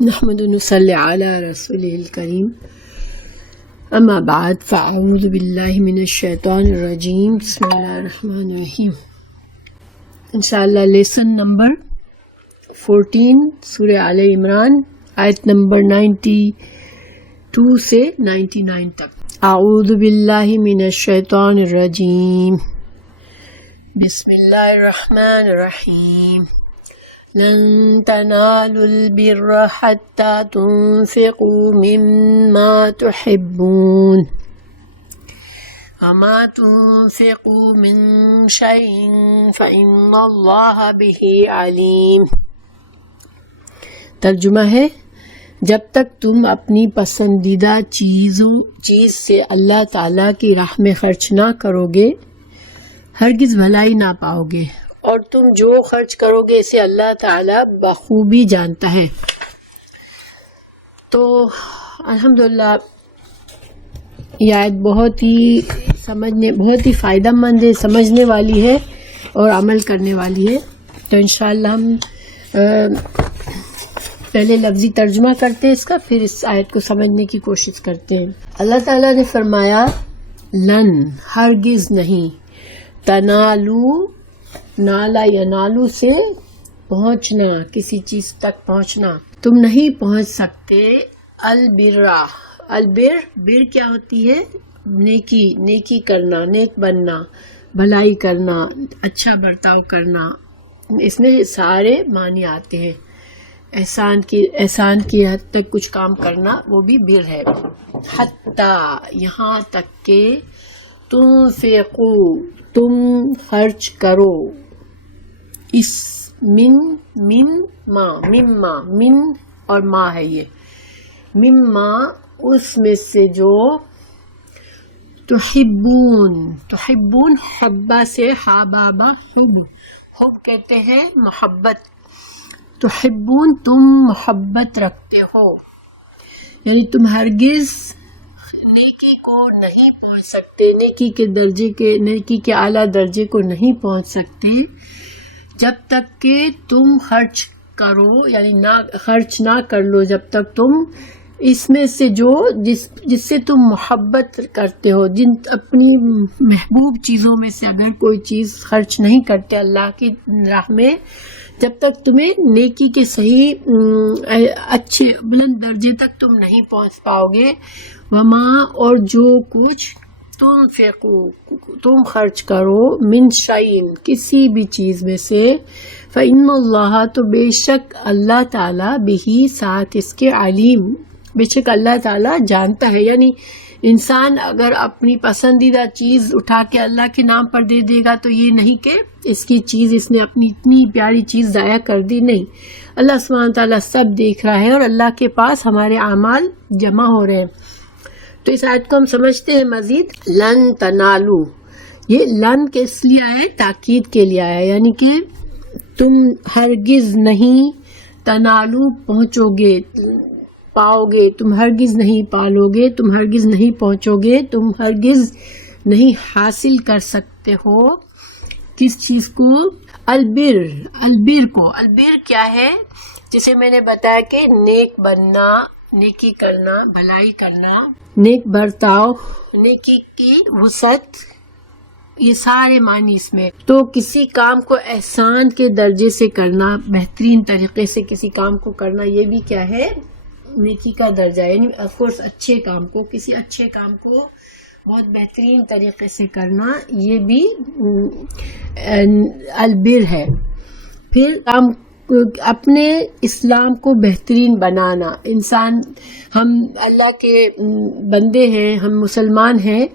نحمد ونصلی علی رسولہ الکریم اما بعد فاعوذ باللہ من الشیطان الرجیم بسم اللہ الرحمن الرحیم. انشاءاللہ لیسن نمبر 14 سورہ آل عمران آیت نمبر 92 سے 99 تک. اعوذ باللہ من الشیطان الرجیم بسم اللہ الرحمن الرحیم. لن تنالوا البر حتى تنفقوا مما تحبون وما تنفقوا من شيء فإن الله به عليم. ترجمہ ہے، جب تک تم اپنی پسندیدہ چیز سے اللہ تعالیٰ کی راہ میں خرچ نہ کرو گے ہرگز بھلائی نہ پاؤ گے، اور تم جو خرچ کرو گے اسے اللہ تعالیٰ بخوبی جانتا ہے. تو الحمدللہ یہ آیت بہت ہی فائدہ مند ہے، سمجھنے والی ہے اور عمل کرنے والی ہے. تو انشاءاللہ ہم پہلے لفظی ترجمہ کرتے ہیں اس کا، پھر اس آیت کو سمجھنے کی کوشش کرتے ہیں. اللہ تعالیٰ نے فرمایا لن، ہرگز نہیں، تنالو، نالا یا نالو سے پہنچنا، کسی چیز تک پہنچنا، تم نہیں پہنچ سکتے. البرا، بر کیا ہوتی ہے؟ نیکی کرنا، نیک بننا، بھلائی کرنا، اچھا برتاؤ کرنا. اس میں سارے معنی آتے ہیں. احسان کی حد تک کچھ کام کرنا وہ بھی بر ہے. حتی، یہاں تک کہ تنفقو، تم خرچ کرو. اس من اور ما ہے، یہ مما، اس میں سے جو تحبون حبا سے حبابا، حب کہتے ہیں محبت. تحبون، تم محبت رکھتے ہو، یعنی تم ہرگز نیکی کو نہیں پہنچ سکتے، نیکی کے اعلیٰ درجے کو نہیں پہنچ سکتے جب تک کہ تم خرچ کرو، یعنی خرچ نہ کر لو جب تک تم اس میں سے جس سے تم محبت کرتے ہو. اپنی محبوب چیزوں میں سے اگر کوئی چیز خرچ نہیں کرتے اللہ کی راہ میں، جب تک تمہیں نیکی کے صحیح اچھے بلند درجے تک تم نہیں پہنچ پاؤ گے. وما، اور جو کچھ تم خرچ کرو، من شیء، کسی بھی چیز میں سے، فإن اللہ، تو بے شک اللہ تعالیٰ، بہی، ساتھ اس کے، علیم، بے شک اللہ تعالیٰ جانتا ہے. یعنی انسان اگر اپنی پسندیدہ چیز اٹھا کے اللہ کے نام پر دے دے گا تو یہ نہیں کہ اس نے اپنی اتنی پیاری چیز ضائع کر دی، نہیں. اللہ سبحانہ تعالیٰ سب دیکھ رہا ہے اور اللہ کے پاس ہمارے اعمال جمع ہو رہے ہیں. تو اس آیت کو ہم سمجھتے ہیں مزید. لن تنالو، یہ لن کس لیے آیا ہے؟ تاکید کے لیے آیا ہے، یعنی کہ تم ہرگز نہیں، تنالو پہنچو گے، پاؤ گے، تم ہرگز نہیں پالو گے، تم ہرگز نہیں پہنچو گے، تم ہرگز نہیں حاصل کر سکتے ہو. کس چیز کو؟ البر کو. البر کیا ہے؟ جسے میں نے بتایا کہ نیک بننا، نیکی کرنا، بھلائی کرنا، نیک برتاؤ، نیکی کی وسعت، یہ سارے معنی اس میں. تو کسی کام کو احسان کے درجے سے کرنا، بہترین طریقے سے کسی کام کو کرنا، یہ بھی کیا ہے؟ نیکی کا درجہ. یعنی آف کورس اچھے کام کو، کسی اچھے کام کو بہت بہترین طریقے سے کرنا، یہ بھی البر ہے. پھر اپنے اسلام کو بہترین بنانا. ہم اللہ کے بندے ہیں، ہم مسلمان ہیں،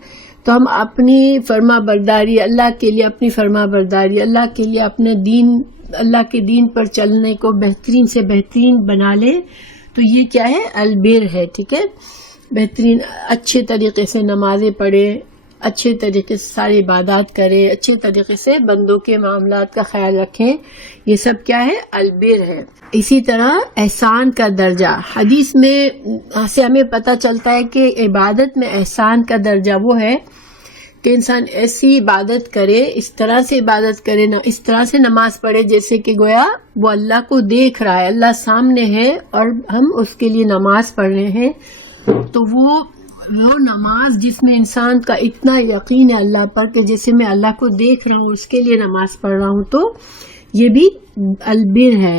تو ہم اپنی فرما برداری اللہ کے لیے، اپنی فرما برداری اللہ کے لیے، اپنے دین، اللہ کے دین پر چلنے کو بہترین سے بہترین بنا لیں. تو یہ کیا ہے؟ البر ہے. ٹھیک ہے، بہترین اچھے طریقے سے نمازیں پڑھیں، اچھے طریقے سے ساری عبادات کریں، اچھے طریقے سے بندوں کے معاملات کا خیال رکھیں. یہ سب کیا ہے؟ البر ہے. اسی طرح احسان کا درجہ، حدیث میں سے ہمیں پتہ چلتا ہے کہ عبادت میں احسان کا درجہ وہ ہے کہ انسان ایسی عبادت کرے، اس طرح سے عبادت کرے، نہ اس طرح سے نماز پڑھے جیسے کہ گویا وہ اللہ کو دیکھ رہا ہے، اللہ سامنے ہے اور ہم اس کے لیے نماز پڑھ رہے ہیں. تو وہ نماز جس میں انسان کا اتنا یقین ہے اللہ پر کہ جیسے میں اللہ کو دیکھ رہا ہوں، اس کے لیے نماز پڑھ رہا ہوں، تو یہ بھی البر ہے،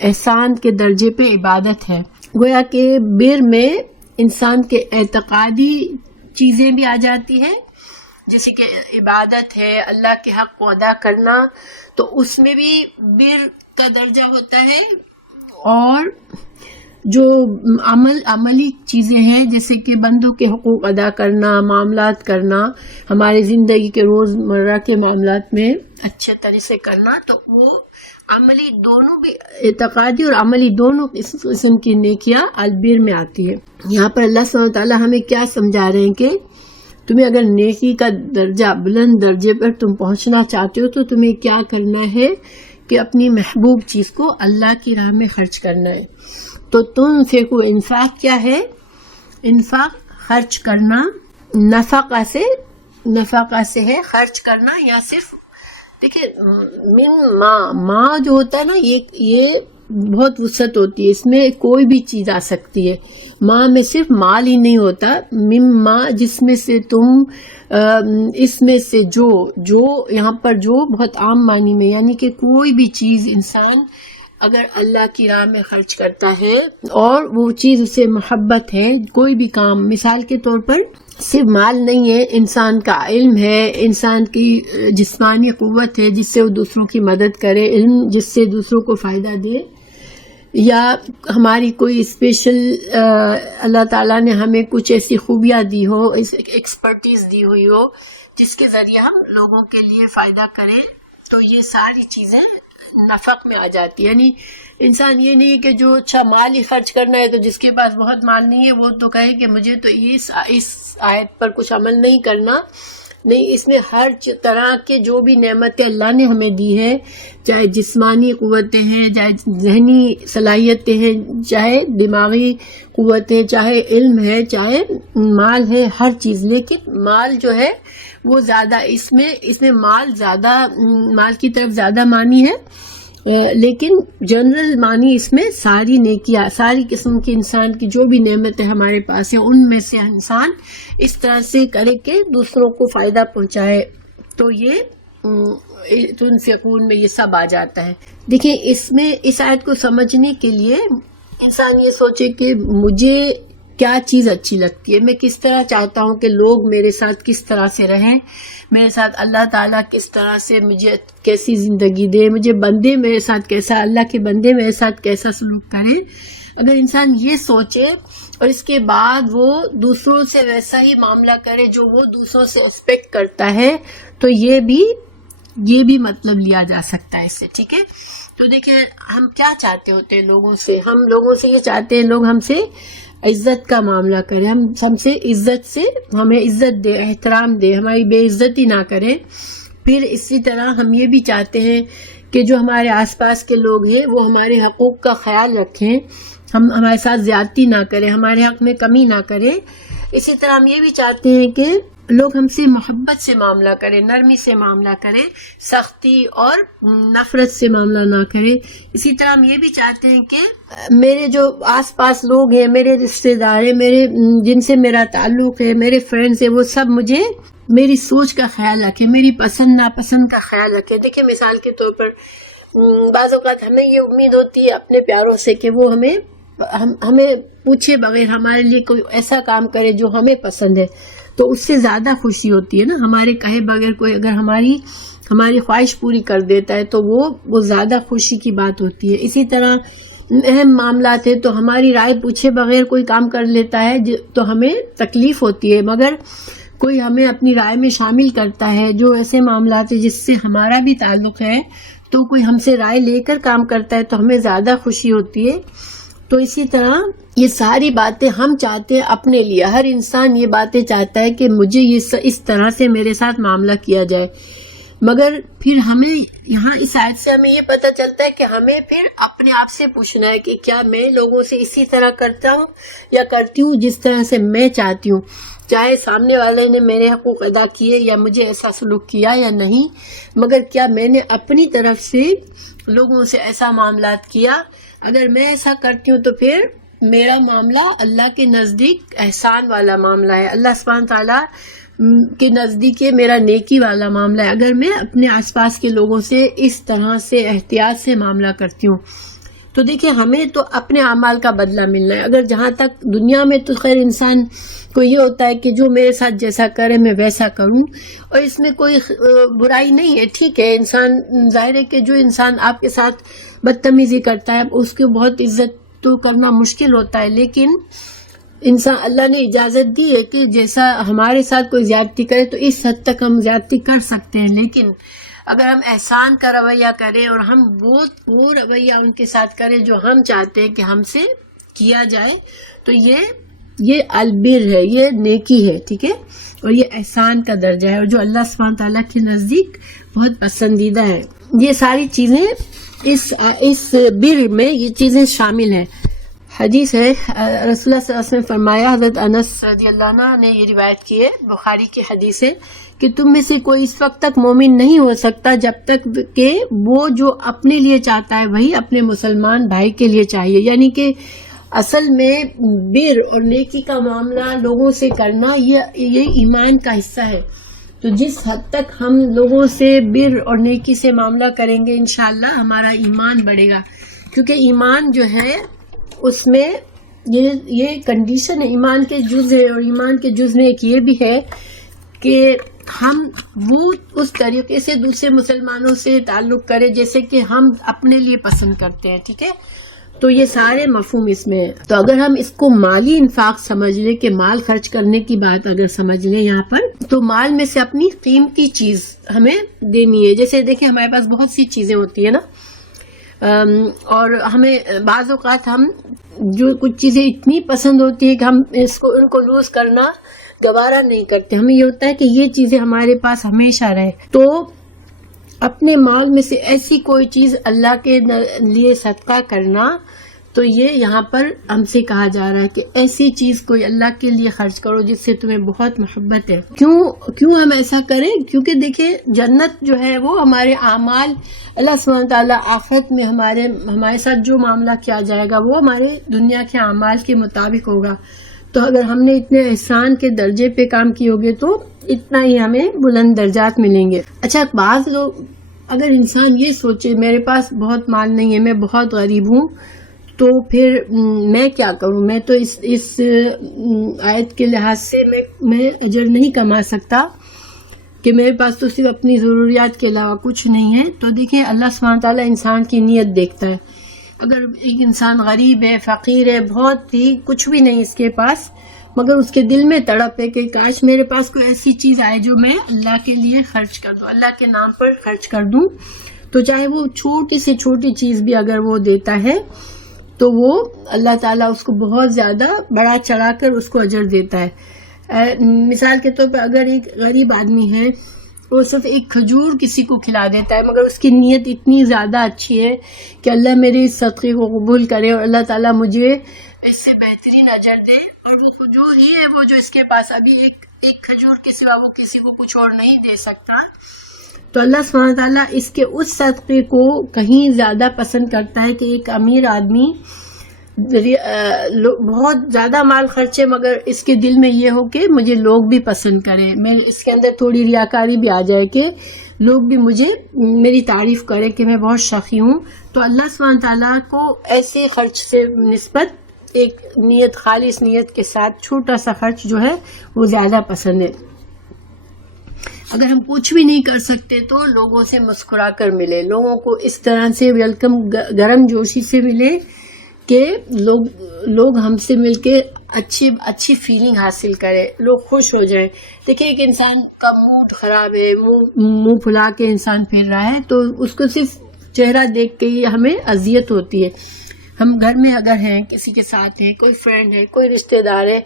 احسان کے درجے پہ عبادت ہے. گویا کہ بر میں انسان کے اعتقادی چیزیں بھی آ جاتی ہیں، جیسے کہ عبادت ہے، اللہ کے حق کو ادا کرنا، تو اس میں بھی بر کا درجہ ہوتا ہے. اور جو عملی چیزیں ہیں جیسے کہ بندوں کے حقوق ادا کرنا، معاملات کرنا، ہمارے زندگی کے روزمرہ کے معاملات میں اچھے طرح سے کرنا، تو وہ عملی دونوں بھی، اعتقادی اور عملی دونوں قسم کی نیکیاں البر میں آتی ہے. یہاں پر اللہ سبحانہ وتعالیٰ ہمیں کیا سمجھا رہے ہیں کہ تمہیں اگر نیکی کا درجہ، بلند درجے پر تم پہنچنا چاہتے ہو تو تمہیں کیا کرنا ہے کہ اپنی محبوب چیز کو اللہ کی راہ میں خرچ کرنا ہے. تو تنفقوا، انفاق کیا ہے؟ انفاق خرچ کرنا، نفقہ سے ہے خرچ کرنا، یا صرف دیکھیں من ما جو ہوتا ہے نا، یہ بہت وسعت ہوتی ہے، اس میں کوئی بھی چیز آ سکتی ہے. ماں میں صرف مال ہی نہیں ہوتا، مما جس میں سے تم، اس میں سے جو یہاں پر جو بہت عام معنی میں، یعنی کہ کوئی بھی چیز انسان اگر اللہ کی راہ میں خرچ کرتا ہے اور وہ چیز اسے محبت ہے، کوئی بھی کام، مثال کے طور پر صرف مال نہیں ہے، انسان کا علم ہے، انسان کی جسمانی قوت ہے جس سے وہ دوسروں کی مدد کرے، علم جس سے دوسروں کو فائدہ دے، یا ہماری کوئی اسپیشل اللہ تعالیٰ نے ہمیں کچھ ایسی خوبیاں دی ہو، ایکسپرٹیز دی ہوئی ہو جس کے ذریعے ہم لوگوں کے لیے فائدہ کریں، تو یہ ساری چیزیں نفق میں آ جاتی ہے. یعنی انسان یہ نہیں کہ جو اچھا مال ہی خرچ کرنا ہے، تو جس کے پاس بہت مال نہیں ہے وہ تو کہے کہ مجھے تو اس آیت پر کچھ عمل نہیں کرنا. نہیں، اس میں ہر طرح کے جو بھی نعمتیں اللہ نے ہمیں دی ہے، چاہے جسمانی قوتیں ہیں، چاہے ذہنی صلاحیتیں ہیں، چاہے دماغی قوتیں، چاہے علم ہے، چاہے مال ہے، ہر چیز. لیکن مال جو ہے وہ زیادہ، اس میں مال کی طرف زیادہ معنی ہے، لیکن جنرل معنی اس میں ساری نیکیاں، ساری قسم کی انسان کی جو بھی نعمتیں ہمارے پاس ہیں ان میں سے انسان اس طرح سے کرے کہ دوسروں کو فائدہ پہنچائے. تو یہ تنفقون میں یہ سب آ جاتا ہے. دیکھیں اس آیت کو سمجھنے کے لیے انسان یہ سوچے کہ مجھے کیا چیز اچھی لگتی ہے، میں کس طرح چاہتا ہوں کہ لوگ میرے ساتھ کس طرح سے رہیں، میرے ساتھ اللہ تعالیٰ کس طرح سے مجھے کیسی زندگی دے، مجھے بندے میرے ساتھ کیسا، اللہ کے بندے میرے ساتھ کیسا سلوک کریں. اگر انسان یہ سوچے اور اس کے بعد وہ دوسروں سے ویسا ہی معاملہ کرے جو وہ دوسروں سے ایکسپیکٹ کرتا ہے، تو یہ بھی مطلب لیا جا سکتا ہے اس سے. ٹھیک ہے، تو دیکھیں ہم کیا چاہتے ہوتے ہیں لوگوں سے، ہم لوگوں سے یہ چاہتے ہیں لوگ ہم سے عزت کا معاملہ کریں، ہم سے عزت سے ہمیں عزت دے، احترام دے، ہماری بے عزتی نہ کرے. پھر اسی طرح ہم یہ بھی چاہتے ہیں کہ جو ہمارے آس پاس کے لوگ ہیں وہ ہمارے حقوق کا خیال رکھیں، ہمارے ساتھ زیادتی نہ کریں، ہمارے حق میں کمی نہ کریں. اسی طرح ہم یہ بھی چاہتے ہیں کہ لوگ ہم سے محبت سے معاملہ کریں، نرمی سے معاملہ کریں، سختی اور نفرت سے معاملہ نہ کریں. اسی طرح ہم یہ بھی چاہتے ہیں کہ میرے جو آس پاس لوگ ہیں، میرے رشتے دار ہیں، جن سے میرا تعلق ہے، میرے فرینڈز ہیں، وہ سب مجھے میری سوچ کا خیال رکھیں، میری پسند ناپسند کا خیال رکھیں. دیکھیں مثال کے طور پر بعض اوقات ہمیں یہ امید ہوتی ہے اپنے پیاروں سے کہ وہ ہمیں پوچھے بغیر ہمارے لیے کوئی ایسا کام کرے جو ہمیں پسند ہے، تو اس سے زیادہ خوشی ہوتی ہے نا. ہمارے کہے بغیر کوئی اگر ہماری خواہش پوری کر دیتا ہے تو وہ زیادہ خوشی کی بات ہوتی ہے. اسی طرح اہم معاملات ہیں تو ہماری رائے پوچھے بغیر کوئی کام کر لیتا ہے تو ہمیں تکلیف ہوتی ہے، مگر کوئی ہمیں اپنی رائے میں شامل کرتا ہے، جو ایسے معاملات ہیں جس سے ہمارا بھی تعلق ہے، تو کوئی ہم سے رائے لے کر کام کرتا ہے تو ہمیں زیادہ خوشی ہوتی ہے. تو اسی طرح یہ ساری باتیں ہم چاہتے ہیں اپنے لیے، ہر انسان یہ باتیں چاہتا ہے کہ مجھے اس طرح سے میرے ساتھ معاملہ کیا جائے. مگر پھر ہمیں یہاں اس آیت سے ہمیں یہ پتہ چلتا ہے کہ ہمیں پھر اپنے آپ سے پوچھنا ہے کہ کیا میں لوگوں سے اسی طرح کرتا ہوں یا کرتی ہوں جس طرح سے میں چاہتی ہوں. چاہے سامنے والے نے میرے حقوق ادا کیے یا مجھے ایسا سلوک کیا یا نہیں، مگر کیا میں نے اپنی طرف سے لوگوں سے ایسا معاملات کیا؟ اگر میں ایسا کرتی ہوں تو پھر میرا معاملہ اللہ کے نزدیک احسان والا معاملہ ہے، اللہ سبحانہ تعالیٰ کے نزدیک یہ میرا نیکی والا معاملہ ہے، اگر میں اپنے آس پاس کے لوگوں سے اس طرح سے احتیاط سے معاملہ کرتی ہوں۔ تو دیکھیں ہمیں تو اپنے اعمال کا بدلہ ملنا ہے۔ اگر جہاں تک دنیا میں تو خیر انسان کو یہ ہوتا ہے کہ جو میرے ساتھ جیسا کرے میں ویسا کروں، اور اس میں کوئی برائی نہیں ہے، ٹھیک ہے، انسان ظاہر ہے کہ جو انسان آپ کے ساتھ بدتمیزی کرتا ہے اس کی بہت عزت تو کرنا مشکل ہوتا ہے، لیکن انسان اللہ نے اجازت دی ہے کہ جیسا ہمارے ساتھ کوئی زیادتی کرے تو اس حد تک ہم زیادتی کر سکتے ہیں، لیکن اگر ہم احسان کا رویہ کریں اور ہم وہ رویہ ان کے ساتھ کریں جو ہم چاہتے ہیں کہ ہم سے کیا جائے، تو یہ البر ہے، یہ نیکی ہے، ٹھیک ہے، اور یہ احسان کا درجہ ہے، اور جو اللہ سبحانہ تعالیٰ کے نزدیک بہت پسندیدہ ہے۔ یہ ساری چیزیں اس بر میں یہ چیزیں شامل ہیں۔ حدیث ہے، رسول اللہ صلی اللہ علیہ وسلم نے فرمایا، حضرت انس رضی اللہ عنہ نے یہ روایت کی ہے، بخاری کی حدیث ہے، کہ تم میں سے کوئی اس وقت تک مومن نہیں ہو سکتا جب تک کہ وہ جو اپنے لیے چاہتا ہے وہی اپنے مسلمان بھائی کے لیے چاہیے، یعنی کہ اصل میں بر اور نیکی کا معاملہ لوگوں سے کرنا یہ ایمان کا حصہ ہے۔ تو جس حد تک ہم لوگوں سے بر اور نیکی سے معاملہ کریں گے انشاءاللہ ہمارا ایمان بڑھے گا، کیونکہ ایمان جو ہے اس میں یہ کنڈیشن ہے، ایمان کے جز ہے، اور ایمان کے جز میں ایک یہ بھی ہے کہ ہم وہ اس طریقے سے دوسرے مسلمانوں سے تعلق کریں جیسے کہ ہم اپنے لیے پسند کرتے ہیں، ٹھیک ہے، تو یہ سارے مفہوم اس میں ہے۔ تو اگر ہم اس کو مالی انفاق سمجھ لیں کہ مال خرچ کرنے کی بات اگر سمجھ لیں یہاں پر، تو مال میں سے اپنی قیمتی چیز ہمیں دینی ہے۔ جیسے دیکھیں ہمارے پاس بہت سی چیزیں ہوتی ہیں نا، اور ہمیں بعض اوقات ہم جو کچھ چیزیں اتنی پسند ہوتی ہے کہ ہم ان کو لوز کرنا گوارا نہیں کرتے، ہمیں یہ ہوتا ہے کہ یہ چیزیں ہمارے پاس ہمیشہ رہے۔ تو اپنے مال میں سے ایسی کوئی چیز اللہ کے لیے صدقہ کرنا، تو یہ یہاں پر ہم سے کہا جا رہا ہے کہ ایسی چیز کوئی اللہ کے لیے خرچ کرو جس سے تمہیں بہت محبت ہے۔ کیوں ہم ایسا کریں؟ کیونکہ دیکھیں جنت جو ہے وہ ہمارے اعمال، اللہ سبحانہ تعالیٰ آخرت میں ہمارے ساتھ جو معاملہ کیا جائے گا وہ ہمارے دنیا کے اعمال کے مطابق ہوگا۔ تو اگر ہم نے اتنے احسان کے درجے پہ کام کیے ہوگے تو اتنا ہی ہمیں بلند درجات ملیں گے۔ اچھا، بعض لوگ اگر انسان یہ سوچے میرے پاس بہت مال نہیں ہے، میں بہت غریب ہوں، تو پھر میں کیا کروں؟ میں تو اس آیت کے لحاظ سے میں اجر نہیں کما سکتا کہ میرے پاس تو صرف اپنی ضروریات کے علاوہ کچھ نہیں ہے۔ تو دیکھیں اللہ سبحانہ تعالیٰ انسان کی نیت دیکھتا ہے۔ اگر ایک انسان غریب ہے، فقیر ہے، بہت ہی کچھ بھی نہیں اس کے پاس، مگر اس کے دل میں تڑپ ہے کہ کاش میرے پاس کوئی ایسی چیز آئے جو میں اللہ کے لیے خرچ کر دوں، اللہ کے نام پر خرچ کر دوں، تو چاہے وہ چھوٹی سے چھوٹی چیز بھی اگر وہ دیتا ہے تو وہ اللہ تعالیٰ اس کو بہت زیادہ بڑا چڑھا کر اس کو اجر دیتا ہے۔ مثال کے طور پر اگر ایک غریب آدمی ہے، وہ صرف ایک کھجور کسی کو کھلا دیتا ہے، مگر اس کی نیت اتنی زیادہ اچھی ہے کہ اللہ میرے اس صدقے کو قبول کرے اور اللہ تعالیٰ مجھے اس سے بہترین اجر دے، اور وہ جو ہی ہے وہ جو اس کے پاس ابھی ایک کھجور کے سوا وہ کسی کو کچھ اور نہیں دے سکتا، تو اللہ سبحانہ تعالیٰ اس کے اس صدقے کو کہیں زیادہ پسند کرتا ہے کہ ایک امیر آدمی بہت زیادہ مال خرچے مگر اس کے دل میں یہ ہو کہ مجھے لوگ بھی پسند کریں، میں اس کے اندر تھوڑی ریاکاری بھی آ جائے کہ لوگ بھی مجھے میری تعریف کریں کہ میں بہت شقی ہوں۔ تو اللہ سبحانہ تعالیٰ کو ایسے خرچ سے نسبت ایک نیت، خالص نیت کے ساتھ چھوٹا سا خرچ جو ہے وہ زیادہ پسند ہے۔ اگر ہم کچھ بھی نہیں کر سکتے تو لوگوں سے مسکرا کر ملے، لوگوں کو اس طرح سے ویلکم، گرم جوشی سے ملے کہ لوگ ہم سے مل کے اچھی فیلنگ حاصل کرے، لوگ خوش ہو جائیں۔ دیکھیں ایک انسان کا موڈ خراب ہے، منہ پھلا کے انسان پھر رہا ہے، تو اس کو صرف چہرہ دیکھ کے ہی ہمیں اذیت ہوتی ہے۔ ہم گھر میں اگر ہیں، کسی کے ساتھ ہیں، کوئی فرینڈ ہے، کوئی رشتہ دار ہے،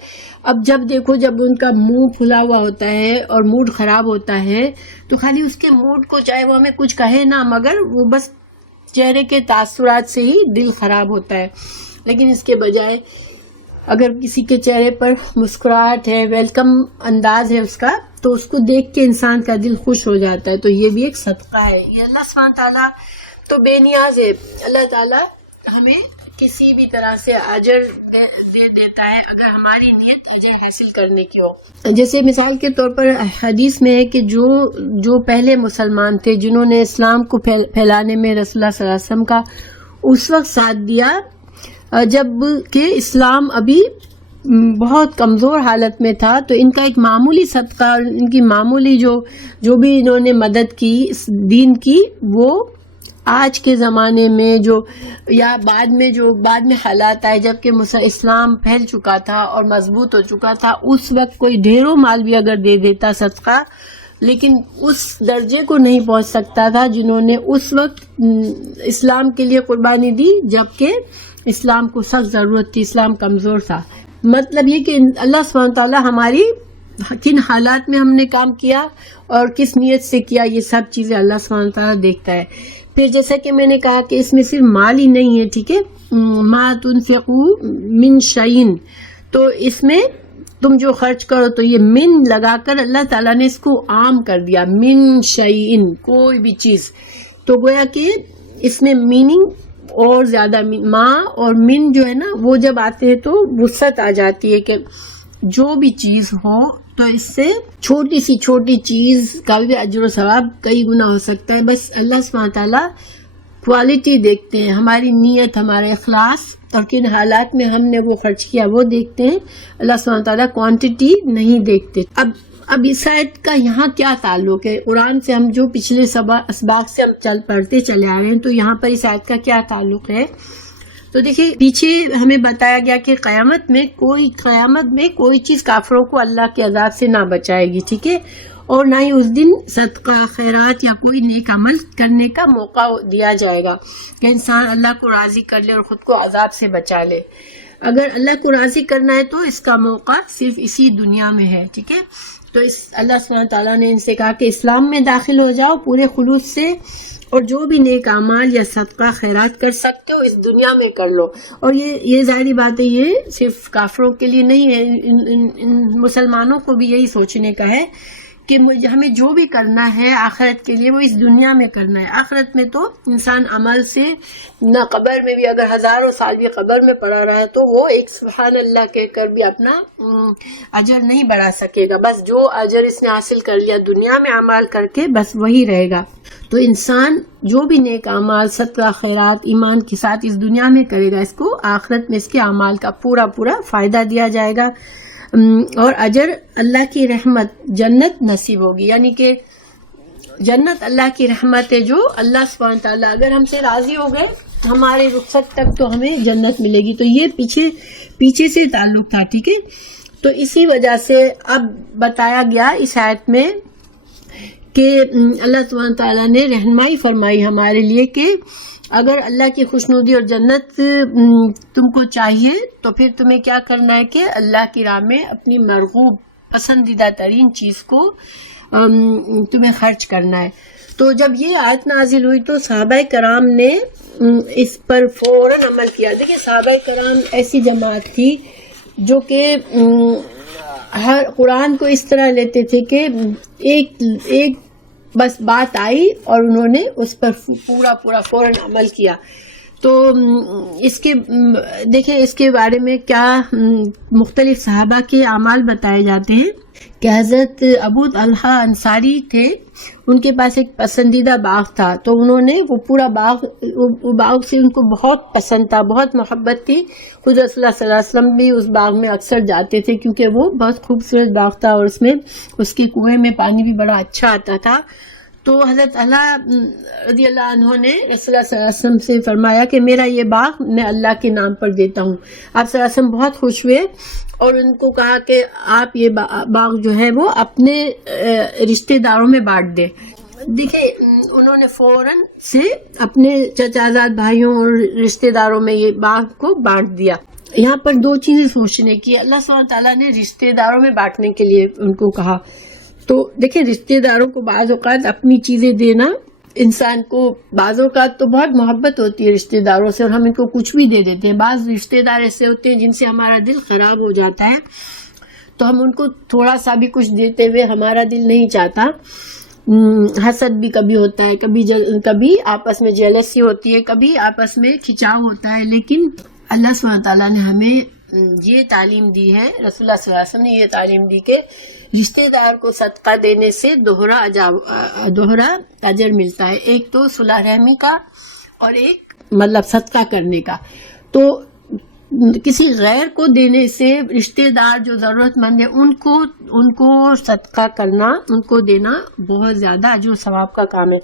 اب جب دیکھو جب ان کا منہ پھلا ہوا ہوتا ہے اور موڈ خراب ہوتا ہے تو خالی اس کے موڈ کو چاہے وہ ہمیں کچھ کہے نہ، مگر وہ بس چہرے کے تاثرات سے ہی دل خراب ہوتا ہے۔ لیکن اس کے بجائے اگر کسی کے چہرے پر مسکراہٹ ہے، ویلکم انداز ہے اس کا، تو اس کو دیکھ کے انسان کا دل خوش ہو جاتا ہے، تو یہ بھی ایک صدقہ ہے۔ یہ اللہ سبحانہ تعالیٰ تو بے نیاز ہے، اللہ تعالیٰ ہمیں کسی بھی طرح سے اجر دے دیتا ہے اگر ہماری نیت اجر حاصل کرنے کی ہو۔ جیسے مثال کے طور پر حدیث میں ہے کہ جو پہلے مسلمان تھے، جنہوں نے اسلام کو پھیلانے میں رسول اللہ صلی اللہ علیہ وسلم کا اس وقت ساتھ دیا جب کہ اسلام ابھی بہت کمزور حالت میں تھا، تو ان کا ایک معمولی صدقہ اور ان کی معمولی جو بھی انہوں نے مدد کی اس دین کی، وہ آج کے زمانے میں یا بعد میں حالات آئے جب کہ اسلام پھیل چکا تھا اور مضبوط ہو چکا تھا، اس وقت کوئی ڈھیروں مال بھی اگر دے دیتا صدقہ، لیکن اس درجے کو نہیں پہنچ سکتا تھا جنہوں نے اس وقت اسلام کے لیے قربانی دی جبکہ اسلام کو سخت ضرورت تھی، اسلام کمزور تھا۔ مطلب یہ کہ اللہ سبحانہ تعالیٰ ہماری کن حالات میں ہم نے کام کیا اور کس نیت سے کیا، یہ سب چیزیں اللہ سبحانہ تعالیٰ دیکھتا ہے۔ پھر جیسا کہ میں نے کہا کہ اس میں صرف مال ہی نہیں ہے، ٹھیک ہے، ما تنفقوا من شیء، تو اس میں تم جو خرچ کرو، تو یہ من لگا کر اللہ تعالیٰ نے اس کو عام کر دیا، من شیء، کوئی بھی چیز، تو گویا کہ اس میں میننگ اور زیادہ ماں اور من جو ہے نا وہ جب آتے ہیں تو وسعت آ جاتی ہے کہ جو بھی چیز ہو تو اس سے چھوٹی سی چھوٹی چیز کا بھی اجر و ثواب کئی گنا ہو سکتا ہے۔ بس اللہ سبحانہ تعالیٰ کوالٹی دیکھتے ہیں، ہماری نیت، ہمارا اخلاص اور کن حالات میں ہم نے وہ خرچ کیا وہ دیکھتے ہیں، اللہ سبحانہ تعالیٰ کوانٹٹی نہیں دیکھتے۔ اب اس آیت کا یہاں کیا تعلق ہے؟ قرآن سے ہم جو پچھلے اسباق سے ہم پڑھتے چلے آ رہے ہیں، تو یہاں پر اس آیت کا کیا تعلق ہے؟ تو دیکھیں پیچھے ہمیں بتایا گیا کہ قیامت میں کوئی چیز کافروں کو اللہ کے عذاب سے نہ بچائے گی، ٹھیک ہے، اور نہ ہی اس دن صدقہ، خیرات یا کوئی نیک عمل کرنے کا موقع دیا جائے گا کہ انسان اللہ کو راضی کر لے اور خود کو عذاب سے بچا لے۔ اگر اللہ کو راضی کرنا ہے تو اس کا موقع صرف اسی دنیا میں ہے، ٹھیک ہے۔ تو اللہ سبحانہ تعالیٰ نے ان سے کہا کہ اسلام میں داخل ہو جاؤ پورے خلوص سے، اور جو بھی نیک اعمال یا صدقہ خیرات کر سکتے ہو اس دنیا میں کر لو۔ اور یہ ظاہری بات ہے، یہ صرف کافروں کے لیے نہیں ہے، ان مسلمانوں کو بھی یہی سوچنے کا ہے کہ ہمیں جو بھی کرنا ہے آخرت کے لیے وہ اس دنیا میں کرنا ہے۔ آخرت میں تو انسان عمل سے نہ، قبر میں بھی اگر ہزاروں سال بھی قبر میں پڑا رہا تو وہ ایک سبحان اللہ کہہ کر بھی اپنا اجر نہیں بڑھا سکے گا، بس جو اجر اس نے حاصل کر لیا دنیا میں اعمال کر کے بس وہی رہے گا۔ تو انسان جو بھی نیک اعمال، صدقہ، خیرات ایمان کے ساتھ اس دنیا میں کرے گا، اس کو آخرت میں اس کے اعمال کا پورا فائدہ دیا جائے گا، اور اجر اللہ کی رحمت، جنت نصیب ہوگی۔ یعنی کہ جنت اللہ کی رحمت ہے، جو اللہ سبحانہ تعالیٰ اگر ہم سے راضی ہو گئے ہمارے رخصت تک تو ہمیں جنت ملے گی۔ تو یہ پیچھے سے تعلق تھا، ٹھیک ہے۔ تو اسی وجہ سے اب بتایا گیا اس آیت میں کہ اللہ سبحانہ تعالیٰ نے رہنمائی فرمائی ہمارے لیے کہ اگر اللہ کی خوشنودی اور جنت تم کو چاہیے تو پھر تمہیں کیا کرنا ہے کہ اللہ کی راہ میں اپنی مرغوب پسندیدہ ترین چیز کو تمہیں خرچ کرنا ہے۔ تو جب یہ آیت نازل ہوئی تو صحابہ کرام نے اس پر فوراً عمل کیا۔ دیکھیں صحابہ کرام ایسی جماعت تھی جو کہ ہر قرآن کو اس طرح لیتے تھے کہ ایک بس بات آئی اور انہوں نے اس پر پورا فوراً عمل کیا۔ تو دیکھیں اس کے بارے میں کیا مختلف صحابہ کے اعمال بتائے جاتے ہیں کہ حضرت ابو طلحہ انصاری تھے، ان کے پاس ایک پسندیدہ باغ تھا، تو انہوں نے وہ پورا باغ سے ان کو بہت پسند تھا، بہت محبت تھی۔ خود رسول اللہ صلی اللہ علیہ وسلم بھی اس باغ میں اکثر جاتے تھے کیونکہ وہ بہت خوبصورت باغ تھا اور اس میں اس کے کنویں میں پانی بھی بڑا اچھا آتا تھا۔ تو حضرت علی رضی اللہ عنہ نے رسول اللہ صلی اللہ علیہ وسلم سے فرمایا کہ میرا یہ باغ میں اللہ کے نام پر دیتا ہوں۔ آپ صلی اللہ علیہ وسلم بہت خوش ہوئے اور ان کو کہا کہ آپ یہ باغ جو ہے وہ اپنے رشتہ داروں میں بانٹ دیں۔ دیکھیں انہوں نے فوراً سے اپنے چچا زاد بھائیوں اور رشتہ داروں میں یہ باغ کو بانٹ دیا۔ یہاں پر دو چیزیں سوچنے کی، اللہ سبحانہ تعالیٰ نے رشتہ داروں میں بانٹنے کے لیے ان کو کہا۔ تو دیکھیں رشتہ داروں کو بعض اوقات اپنی چیزیں دینا انسان کو بعض اوقات تو بہت محبت ہوتی ہے رشتہ داروں سے اور ہم ان کو کچھ بھی دے دیتے ہیں. بعض رشتہ دار ایسے ہوتے ہیں جن سے ہمارا دل خراب ہو جاتا ہے تو ہم ان کو تھوڑا سا بھی کچھ دیتے ہوئے ہمارا دل نہیں چاہتا. حسد بھی کبھی ہوتا ہے, کبھی آپس میں جیلسی ہوتی ہے, کبھی آپس میں کھچاؤ ہوتا ہے. لیکن اللہ سبحانہ تعالیٰ نے ہمیں یہ تعلیم دی ہے, رسول اللہ صلی اللہ علیہ وسلم نے یہ تعلیم دی کہ رشتہ دار کو صدقہ دینے سے دوہرا اجر ملتا ہے. ایک تو صلح رحمی کا اور ایک مطلب صدقہ کرنے کا. تو کسی غیر کو دینے سے رشتہ دار جو ضرورت مند ہے ان کو صدقہ کرنا, ان کو دینا بہت زیادہ اجر و ثواب کا کام ہے,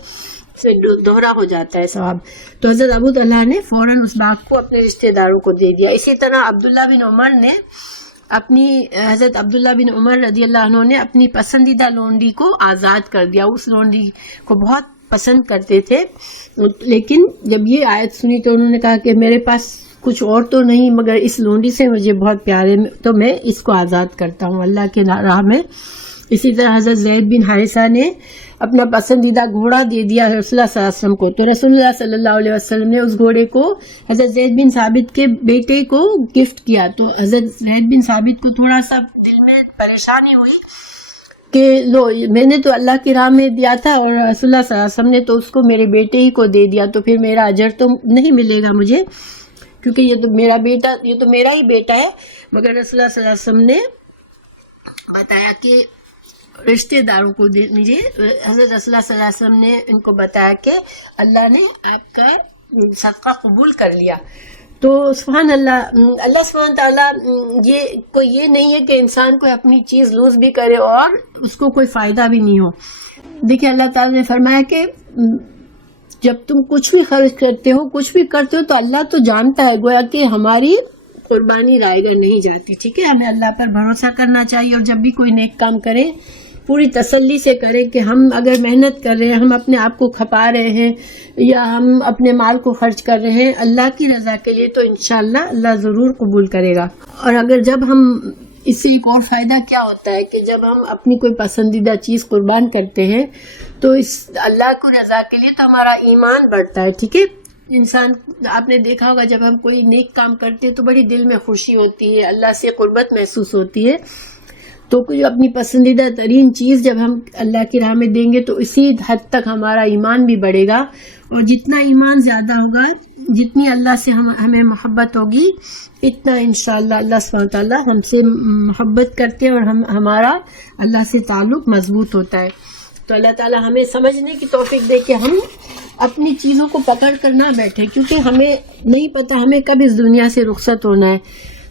سے دوہرا ہو جاتا ہے ثواب. تو حضرت ابو طلحہ نے فوراً اس باغ کو اپنے رشتہ داروں کو دے دیا. اسی طرح عبداللہ بن عمر نے حضرت عبداللہ بن عمر رضی اللہ عنہ نے اپنی پسندیدہ لونڈی کو آزاد کر دیا. اس لونڈی کو بہت پسند کرتے تھے, لیکن جب یہ آیت سنی تو انہوں نے کہا کہ میرے پاس کچھ اور تو نہیں مگر اس لونڈی سے مجھے بہت پیارے, تو میں اس کو آزاد کرتا ہوں اللہ کے راہ میں. اسی طرح حضرت زید بن حارثہ نے اپنا پسندیدہ گھوڑا دے دیا رسول اللہ صلی اللہ علیہ وسلم کو. تو رسول اللہ صلی اللہ علیہ وسلم نے اس گھوڑے کو حضرت زید بن ثابت کے بیٹے کو گفٹ کیا. تو حضرت زید بن ثابت کو تھوڑا سا دل میں پریشانی ہوئی کہ لو میں نے تو اللہ کی راہ میں دیا تھا اور رسول اللہ صلی اللہ علیہ وسلم نے تو اس کو میرے بیٹے ہی کو دے دیا, تو پھر میرا اجر تو نہیں ملے گا مجھے, کیونکہ یہ تو میرا ہی بیٹا ہے. مگر رسول اللہ صلی اللہ علیہ وسلم نے بتایا کہ رشتہ داروں کو دیجیے. حضرت رسول اللہ صلی اللہ علیہ وسلم نے ان کو بتایا کہ اللہ نے آپ کا صدقہ قبول کر لیا. تو سبحان اللہ, اللہ سبحانہ تعالیٰ یہ نہیں ہے کہ انسان کو اپنی چیز لوز بھی کرے اور اس کو کوئی فائدہ بھی نہیں ہو. دیکھیں اللہ تعالیٰ نے فرمایا کہ جب تم کچھ بھی خرچ کرتے ہو, کچھ بھی کرتے ہو, تو اللہ تو جانتا ہے, گویا کہ ہماری قربانی رائے گا نہیں جاتی. ٹھیک ہے, ہمیں اللہ پر بھروسہ کرنا چاہیے اور جب بھی کوئی نیک کام کرے پوری تسلی سے کرے کہ ہم اگر محنت کر رہے ہیں, ہم اپنے آپ کو کھپا رہے ہیں یا ہم اپنے مال کو خرچ کر رہے ہیں اللہ کی رضا کے لیے, تو انشاءاللہ اللہ ضرور قبول کرے گا. اور اگر جب ہم اس سے ایک اور فائدہ کیا ہوتا ہے کہ جب ہم اپنی کوئی پسندیدہ چیز قربان کرتے ہیں تو اس اللہ کی رضا کے لیے تو ہمارا ایمان بڑھتا ہے. ٹھیک ہے, انسان آپ نے دیکھا ہوگا جب ہم کوئی نیک کام کرتے ہیں تو بڑی دل میں خوشی ہوتی ہے, اللہ سے قربت محسوس ہوتی ہے. تو کوئی اپنی پسندیدہ ترین چیز جب ہم اللہ کی راہ میں دیں گے تو اسی حد تک ہمارا ایمان بھی بڑھے گا, اور جتنا ایمان زیادہ ہوگا, جتنی اللہ سے ہمیں محبت ہوگی, اتنا انشاءاللہ اللہ سبحانہ تعالیٰ ہم سے محبت کرتے ہیں اور ہمارا اللہ سے تعلق مضبوط ہوتا ہے. تو اللہ تعالیٰ ہمیں سمجھنے کی توفیق دے کہ ہم اپنی چیزوں کو پکڑ کر نہ بیٹھے, کیونکہ ہمیں نہیں پتہ ہمیں کب اس دنیا سے رخصت ہونا ہے.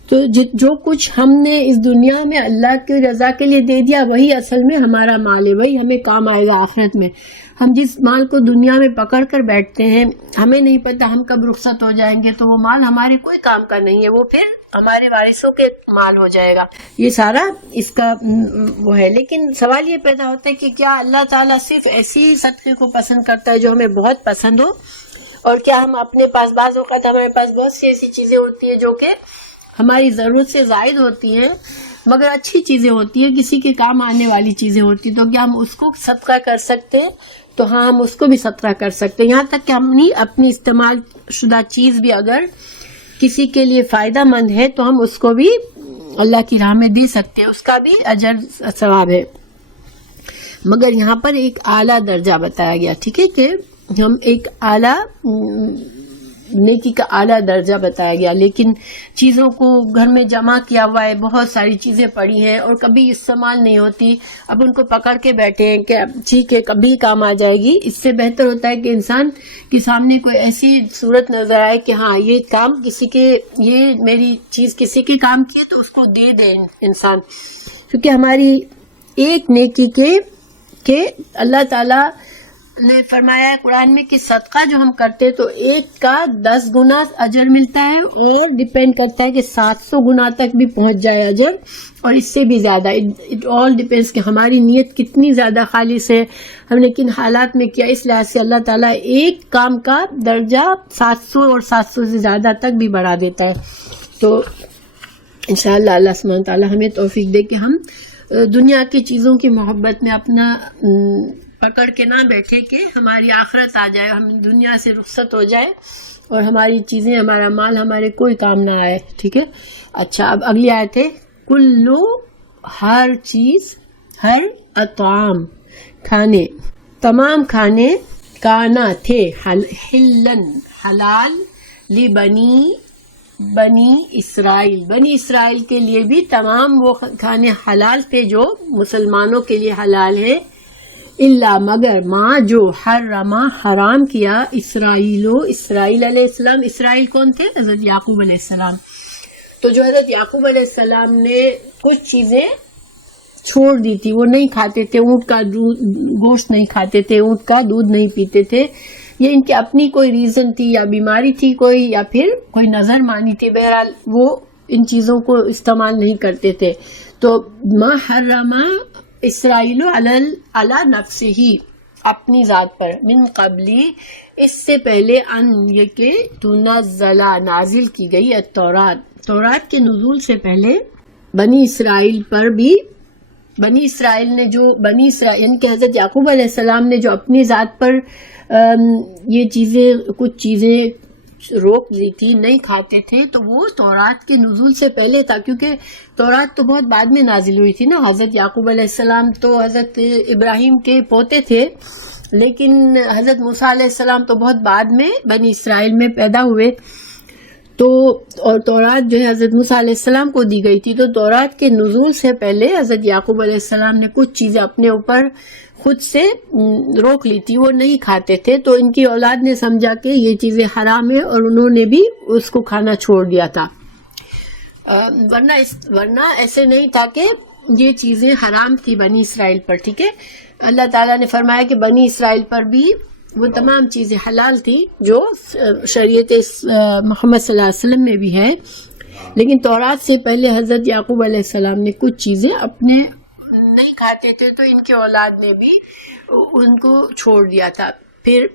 تو جو کچھ ہم نے اس دنیا میں اللہ کی رضا کے لیے دے دیا وہی اصل میں ہمارا مال ہے, وہی ہمیں کام آئے گا آخرت میں. ہم جس مال کو دنیا میں پکڑ کر بیٹھتے ہیں, ہمیں نہیں پتہ ہم کب رخصت ہو جائیں گے, تو وہ مال ہمارے کوئی کام کا نہیں ہے, وہ پھر ہمارے وارثوں کے مال ہو جائے گا. یہ سارا اس کا وہ ہے. لیکن سوال یہ پیدا ہوتا ہے کہ کیا اللہ تعالیٰ صرف ایسی صدقے کو پسند کرتا ہے جو ہمیں بہت پسند ہو, اور کیا ہم اپنے پاس بعض اوقات ہمارے پاس بہت سی ایسی چیزیں ہوتی ہیں جو کہ ہماری ضرورت سے زائد ہوتی ہیں مگر اچھی چیزیں ہوتی ہیں, کسی کے کام آنے والی چیزیں ہوتی ہیں, تو کیا ہم اس کو صدقہ کر سکتے ہیں؟ تو ہاں, ہم اس کو بھی صدقہ کر سکتے ہیں. یہاں تک کہ ہم اپنی استعمال شدہ چیز بھی اگر کسی کے لیے فائدہ مند ہے تو ہم اس کو بھی اللہ کی راہ میں دے سکتے ہیں, اس کا بھی اجر ثواب ہے. مگر یہاں پر ایک اعلیٰ درجہ بتایا گیا. ٹھیک ہے, کہ ہم ایک اعلیٰ نیکی کا اعلیٰ درجہ بتایا گیا. لیکن چیزوں کو گھر میں جمع کیا ہوا ہے, بہت ساری چیزیں پڑی ہیں اور کبھی استعمال نہیں ہوتی, اب ان کو پکڑ کے بیٹھے ہیں کہ ٹھیک ہے کبھی کام آ جائے گی. اس سے بہتر ہوتا ہے کہ انسان کے سامنے کوئی ایسی صورت نظر آئے کہ ہاں یہ کام یہ میری چیز کسی کے کام کی ہے تو اس کو دے دے انسان. کیونکہ ہماری ایک نیکی کے اللہ تعالیٰ نے فرمایا ہے قرآن میں کہ صدقہ جو ہم کرتے تو ایک کا 10 گنا اجر ملتا ہے, اور ڈیپینڈ کرتا ہے کہ 700 گنا تک بھی پہنچ جائے اجر, اور اس سے بھی زیادہ. اٹ آل ڈیپینڈس کہ ہماری نیت کتنی زیادہ خالص ہے, ہم نے کن حالات میں کیا. اس لحاظ سے اللہ تعالیٰ ایک کام کا درجہ 700 اور 700 سے زیادہ تک بھی بڑھا دیتا ہے. تو انشاءاللہ اللہ سبحانہ تعالیٰ ہمیں توفیق دے کہ ہم دنیا کی چیزوں کی محبت میں اپنا پکڑ کے نہ بیٹھے کہ ہماری آخرت آ جائے, ہم دنیا سے رخصت ہو جائے اور ہماری چیزیں, ہمارا مال ہمارے کوئی کام نہ آئے. ٹھیک ہے. اچھا, اب اگلی آیت ہے کلو, ہر چیز, ہر اطعام, کھانے, تمام کھانے, کانا تھے, حلن حلال, بنی اسرائیل, بنی اسرائیل کے لیے بھی تمام وہ کھانے حلال تھے جو مسلمانوں کے لیے حلال ہے, الا مگر ما جو حرما حرام کیا, اسرائیل علیہ السلام. اسرائیل کون تھے؟ حضرت یعقوب علیہ السلام. تو جو حضرت یعقوب علیہ السلام نے کچھ چیزیں چھوڑ دی تھی, وہ نہیں کھاتے تھے, اونٹ کا گوشت نہیں کھاتے تھے, اونٹ کا دودھ نہیں پیتے تھے, یہ ان کی اپنی کوئی ریزن تھی یا بیماری تھی کوئی, یا پھر کوئی نظر مانی تھی, بہرحال وہ ان چیزوں کو استعمال نہیں کرتے تھے. تو ما حرما اسرائیل علی نفسہ, اپنی ذات پر, من قبلی, اس سے پہلے, ان یہ کہ تنزل, نازل کی گئی, التورات, تورات کے نزول سے پہلے بنی اسرائیل پر بھی, بنی اسرائیل نے جو بنی اسرائیل یعنی کہ حضرت یعقوب علیہ السلام نے جو اپنی ذات پر یہ چیزیں, کچھ چیزیں روک لی تھی, نہیں کھاتے تھے, تو وہ تورات کے نزول سے پہلے تھا, کیونکہ تورات تو بہت بعد میں نازل ہوئی تھی نا. حضرت یعقوب علیہ السلام تو حضرت ابراہیم کے پوتے تھے, لیکن حضرت موسیٰ علیہ السلام تو بہت بعد میں بنی اسرائیل میں پیدا ہوئے. تو اور تورات جو ہے حضرت موسیٰ علیہ السلام کو دی گئی تھی, تو تورات کے نزول سے پہلے حضرت یعقوب علیہ السلام نے کچھ چیزیں اپنے اوپر خود سے روک لی تھی, وہ نہیں کھاتے تھے. تو ان کی اولاد نے سمجھا کہ یہ چیزیں حرام ہیں اور انہوں نے بھی اس کو کھانا چھوڑ دیا تھا, ورنہ ایسے نہیں تھا کہ یہ چیزیں حرام تھی بنی اسرائیل پر. ٹھیک ہے. اللہ تعالیٰ نے فرمایا کہ بنی اسرائیل پر بھی وہ تمام چیزیں حلال تھی جو شریعت محمد صلی اللہ علیہ وسلم میں بھی ہے, لیکن تورات سے پہلے حضرت یعقوب علیہ السلام نے کچھ چیزیں اپنے نہیں کھاتے تھے, تو ان کے اولاد نے بھی ان کو چھوڑ دیا تھا. پھر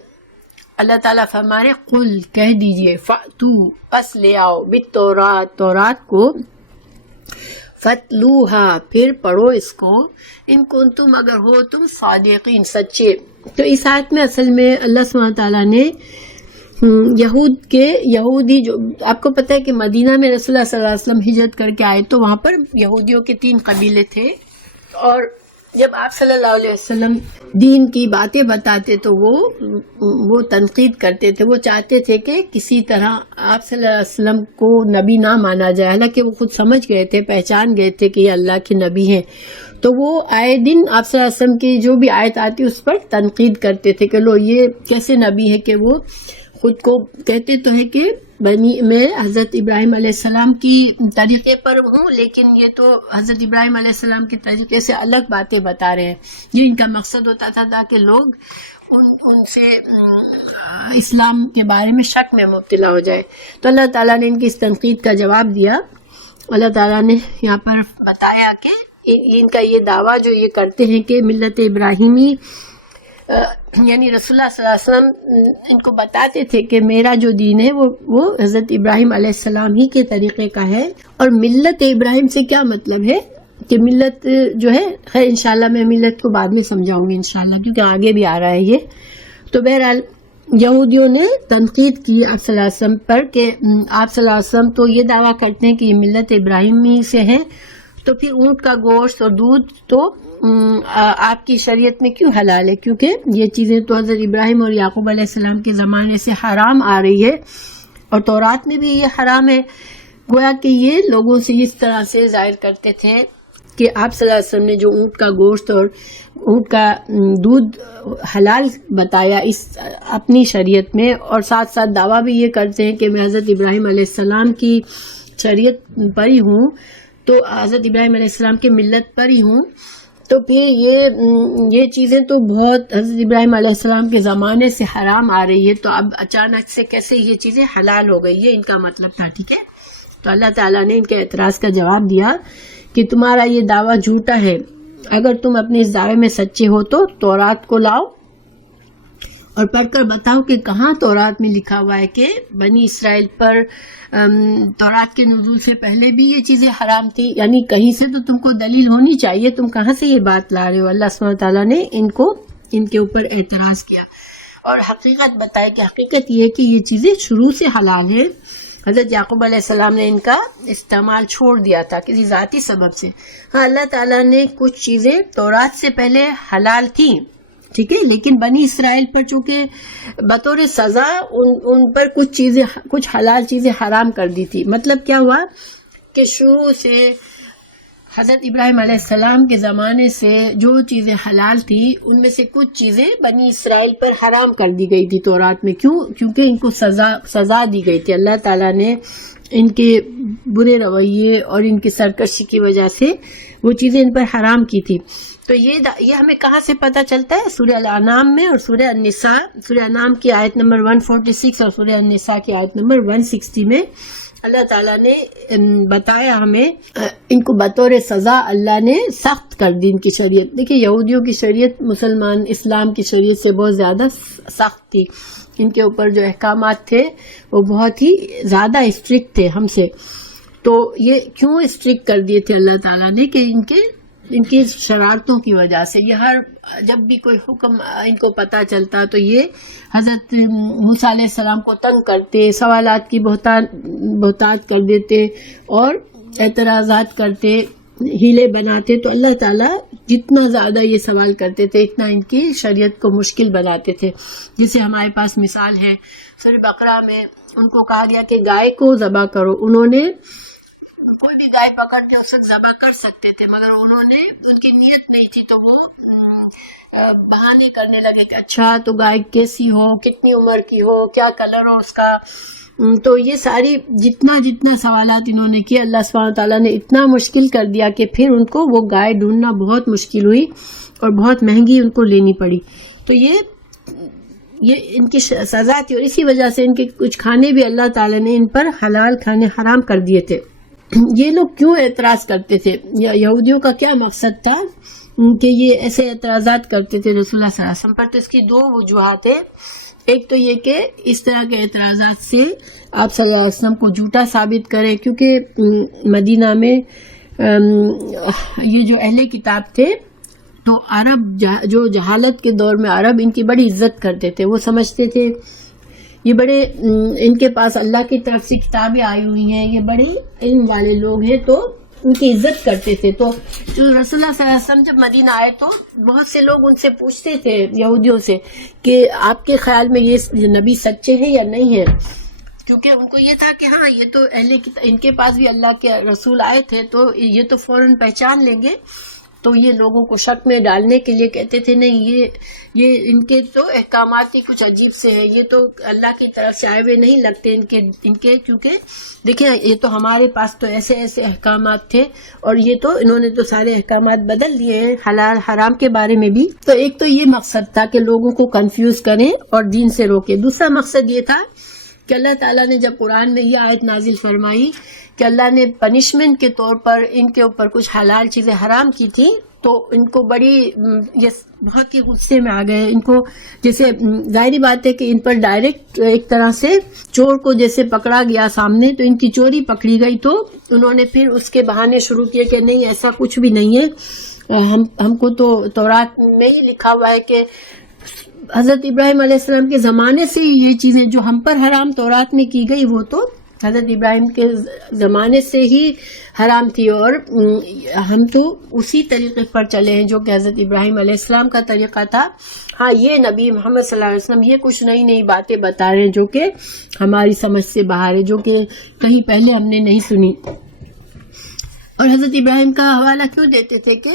اللہ تعالیٰ فرمائے قل, کہہ دیجئے, فاتو, پس لے آؤ, بالتورات, تورات کو, فتلوہا, پھر پڑھو اس کو, ان کنتم, اگر ہو تم صادقین, سچے. تو اس آیت میں اصل میں اللہ سبحانہ تعالیٰ نے یہودی جو آپ کو پتہ ہے کہ مدینہ میں رسول اللہ صلی اللہ علیہ وسلم ہجرت کر کے آئے, تو وہاں پر یہودیوں کے 3 قبیلے تھے, اور جب آپ صلی اللہ علیہ وسلم دین کی باتیں بتاتے تو وہ تنقید کرتے تھے, وہ چاہتے تھے کہ کسی طرح آپ صلی اللہ علیہ وسلم کو نبی نہ مانا جائے, حالانکہ وہ خود سمجھ گئے تھے, پہچان گئے تھے کہ یہ اللہ کے نبی ہیں. تو وہ آئے دن آپ صلی اللہ علیہ وسلم کی جو بھی آیت آتی اس پر تنقید کرتے تھے کہ لو یہ کیسے نبی ہے کہ وہ خود کو کہتے تو ہے کہ میں حضرت ابراہیم علیہ السلام کی طریقے پر ہوں, لیکن یہ تو حضرت ابراہیم علیہ السلام کے طریقے سے الگ باتیں بتا رہے ہیں. یہ ان کا مقصد ہوتا تھا تاکہ لوگ ان سے اسلام کے بارے میں شک میں مبتلا ہو جائے. تو اللہ تعالیٰ نے ان کی اس تنقید کا جواب دیا. اللہ تعالیٰ نے یہاں پر بتایا کہ ان کا یہ دعویٰ جو یہ کرتے ہیں کہ ملت ابراہیمی, یعنی رسول اللہ صلی اللہ علیہ وسلم ان کو بتاتے تھے کہ میرا جو دین ہے وہ حضرت ابراہیم علیہ السلام ہی کے طریقے کا ہے. اور ملت ابراہیم سے کیا مطلب ہے کہ ملت جو ہے, خیر انشاءاللہ میں ملت کو بعد میں سمجھاؤں گی انشاءاللہ, کیونکہ آگے بھی آ رہا ہے یہ. تو بہرحال یہودیوں نے تنقید کی آپ صلی اللہ علیہ وسلم پر کہ آپ صلی اللہ علیہ وسلم تو یہ دعویٰ کرتے ہیں کہ یہ ملت ابراہیمی سے ہے, تو پھر اونٹ کا گوشت اور دودھ تو آپ کی شریعت میں کیوں حلال ہے, کیونکہ یہ چیزیں تو حضرت ابراہیم اور یعقوب علیہ السلام کے زمانے سے حرام آ رہی ہے, اور تورات میں بھی یہ حرام ہے. گویا کہ یہ لوگوں سے اس طرح سے ظاہر کرتے تھے کہ آپ صلی اللہ علیہ وسلم نے جو اونٹ کا گوشت اور اونٹ کا دودھ حلال بتایا اس اپنی شریعت میں, اور ساتھ ساتھ دعویٰ بھی یہ کرتے ہیں کہ میں حضرت ابراہیم علیہ السلام کی شریعت پر ہی ہوں, تو حضرت ابراہیم علیہ السلام کے ملت پر ہی ہوں. تو پھر یہ چیزیں تو بہت حضرت ابراہیم علیہ السلام کے زمانے سے حرام آ رہی ہے, تو اب اچانک سے کیسے یہ چیزیں حلال ہو گئی, یہ ان کا مطلب تھا. ٹھیک ہے. تو اللہ تعالیٰ نے ان کے اعتراض کا جواب دیا کہ تمہارا یہ دعویٰ جھوٹا ہے, اگر تم اپنے اس دعوے میں سچے ہو تو تورات کو لاؤ اور پڑھ کر بتاؤ کہ کہاں تورات میں لکھا ہوا ہے کہ بنی اسرائیل پر تورات کے نزول سے پہلے بھی یہ چیزیں حرام تھی. یعنی کہیں سے تو تم کو دلیل ہونی چاہیے, تم کہاں سے یہ بات لا رہے ہو. اللہ سبحانہ تعالیٰ نے ان کو ان کے اوپر اعتراض کیا اور حقیقت بتائی کہ حقیقت یہ ہے کہ یہ چیزیں شروع سے حلال ہیں. حضرت یعقوب علیہ السلام نے ان کا استعمال چھوڑ دیا تھا کسی ذاتی سبب سے. ہاں اللہ تعالیٰ نے کچھ چیزیں تورات سے پہلے حلال تھیں، ٹھیک ہے، لیکن بنی اسرائیل پر چونکہ بطور سزا ان پر کچھ حلال چیزیں حرام کر دی تھی. مطلب کیا ہوا کہ شروع سے حضرت ابراہیم علیہ السلام کے زمانے سے جو چیزیں حلال تھی ان میں سے کچھ چیزیں بنی اسرائیل پر حرام کر دی گئی تھی تورات میں. کیونکہ ان کو سزا دی گئی تھی. اللہ تعالیٰ نے ان کے برے رویے اور ان کی سرکشی کی وجہ سے وہ چیزیں ان پر حرام کی تھی. تو یہ ہمیں کہاں سے پتہ چلتا ہے؟ سورہ الانعام میں اور سورہ النساء، سورہ انعام کی آیت نمبر 146 اور سورہ النساء کی آیت نمبر 160 میں اللہ تعالیٰ نے بتایا ہمیں ان کو بطور سزا اللہ نے سخت کر دی ان کی شریعت. دیکھیں یہودیوں کی شریعت مسلمان اسلام کی شریعت سے بہت زیادہ سخت تھی. ان کے اوپر جو احکامات تھے وہ بہت ہی زیادہ اسٹرکٹ تھے ہم سے. تو یہ کیوں اسٹرکٹ کر دیے تھے اللہ تعالیٰ نے؟ کہ ان کی شرارتوں کی وجہ سے. یہ جب بھی کوئی حکم ان کو پتہ چلتا تو یہ حضرت موسیٰ علیہ السلام کو تنگ کرتے، سوالات کی بہتات کر دیتے اور اعتراضات کرتے، ہیلے بناتے. تو اللہ تعالیٰ جتنا زیادہ یہ سوال کرتے تھے اتنا ان کی شریعت کو مشکل بناتے تھے. جیسے ہمارے پاس مثال ہے سورہ بقرہ میں ان کو کہا گیا کہ گائے کو ذبح کرو. انہوں نے کوئی بھی گائے پکڑ کے اس وقت ذبح کر سکتے تھے، مگر ان کی نیت نہیں تھی تو وہ بہانے کرنے لگے کہ اچھا تو گائے کیسی ہو، کتنی عمر کی ہو، کیا کلر ہو اس کا. تو یہ ساری جتنا سوالات انہوں نے کیے اللہ سبحانہ تعالیٰ نے اتنا مشکل کر دیا کہ پھر ان کو وہ گائے ڈھونڈنا بہت مشکل ہوئی اور بہت مہنگی ان کو لینی پڑی. تو یہ ان کی سزا تھی اور اسی وجہ سے ان کے کچھ کھانے بھی اللہ تعالیٰ نے ان پر حلال کھانے حرام کر دیے تھے. یہ لوگ کیوں اعتراض کرتے تھے؟ یہودیوں کا کیا مقصد تھا کہ یہ ایسے اعتراضات کرتے تھے رسول اللہ صلی اللہ علیہ وسلم پر؟ تو اس کی دو وجوہات ہیں. ایک تو یہ کہ اس طرح کے اعتراضات سے آپ صلی اللہ علیہ وسلم کو جھوٹا ثابت کریں، کیونکہ مدینہ میں یہ جو اہل کتاب تھے تو عرب جو جہالت کے دور میں عرب ان کی بڑی عزت کرتے تھے. وہ سمجھتے تھے یہ بڑے ان کے پاس اللہ کی طرف سے کتابیں آئی ہوئی ہیں، یہ بڑے علم والے لوگ ہیں، تو ان کی عزت کرتے تھے. تو جو رسول اللہ صلی اللہ علیہ وسلم جب مدینہ آئے تو بہت سے لوگ ان سے پوچھتے تھے یہودیوں سے کہ آپ کے خیال میں یہ نبی سچے ہیں یا نہیں ہیں، کیونکہ ان کو یہ تھا کہ ہاں یہ تو ان کے پاس بھی اللہ کے رسول آئے تھے تو یہ تو فوراً پہچان لیں گے. تو یہ لوگوں کو شک میں ڈالنے کے لیے کہتے تھے نہیں یہ ان کے تو احکامات ہی کچھ عجیب سے ہیں، یہ تو اللہ کی طرف سے آئے ہوئے نہیں لگتے ان کے کیونکہ دیکھیں یہ تو ہمارے پاس تو ایسے احکامات تھے اور یہ تو انہوں نے تو سارے احکامات بدل دیے ہیں حلال حرام کے بارے میں بھی. تو ایک تو یہ مقصد تھا کہ لوگوں کو کنفیوز کریں اور دین سے روکیں. دوسرا مقصد یہ تھا کہ اللہ تعالیٰ نے جب قرآن میں یہ آیت نازل فرمائی کہ اللہ نے پنشمنٹ کے طور پر ان کے اوپر کچھ حلال چیزیں حرام کی تھی تو ان کو بہت ہی غصے میں آ گئے. ان کو جیسے ظاہری بات ہے کہ ان پر ڈائریکٹ ایک طرح سے چور کو جیسے پکڑا گیا سامنے تو ان کی چوری پکڑی گئی تو انہوں نے پھر اس کے بہانے شروع کیے کہ نہیں ایسا کچھ بھی نہیں ہے، ہم کو تو تورات میں ہی لکھا ہوا ہے کہ حضرت ابراہیم علیہ السلام کے زمانے سے یہ چیزیں جو ہم پر حرام تورات میں کی گئی وہ تو حضرت ابراہیم کے زمانے سے ہی حرام تھی اور ہم تو اسی طریقے پر چلے ہیں جو کہ حضرت ابراہیم علیہ السلام کا طریقہ تھا. ہاں یہ نبی محمد صلی اللہ علیہ وسلم یہ کچھ نئی باتیں بتا رہے ہیں جو کہ ہماری سمجھ سے باہر ہے، جو کہ کہیں پہلے ہم نے نہیں سنی. اور حضرت ابراہیم کا حوالہ کیوں دیتے تھے کہ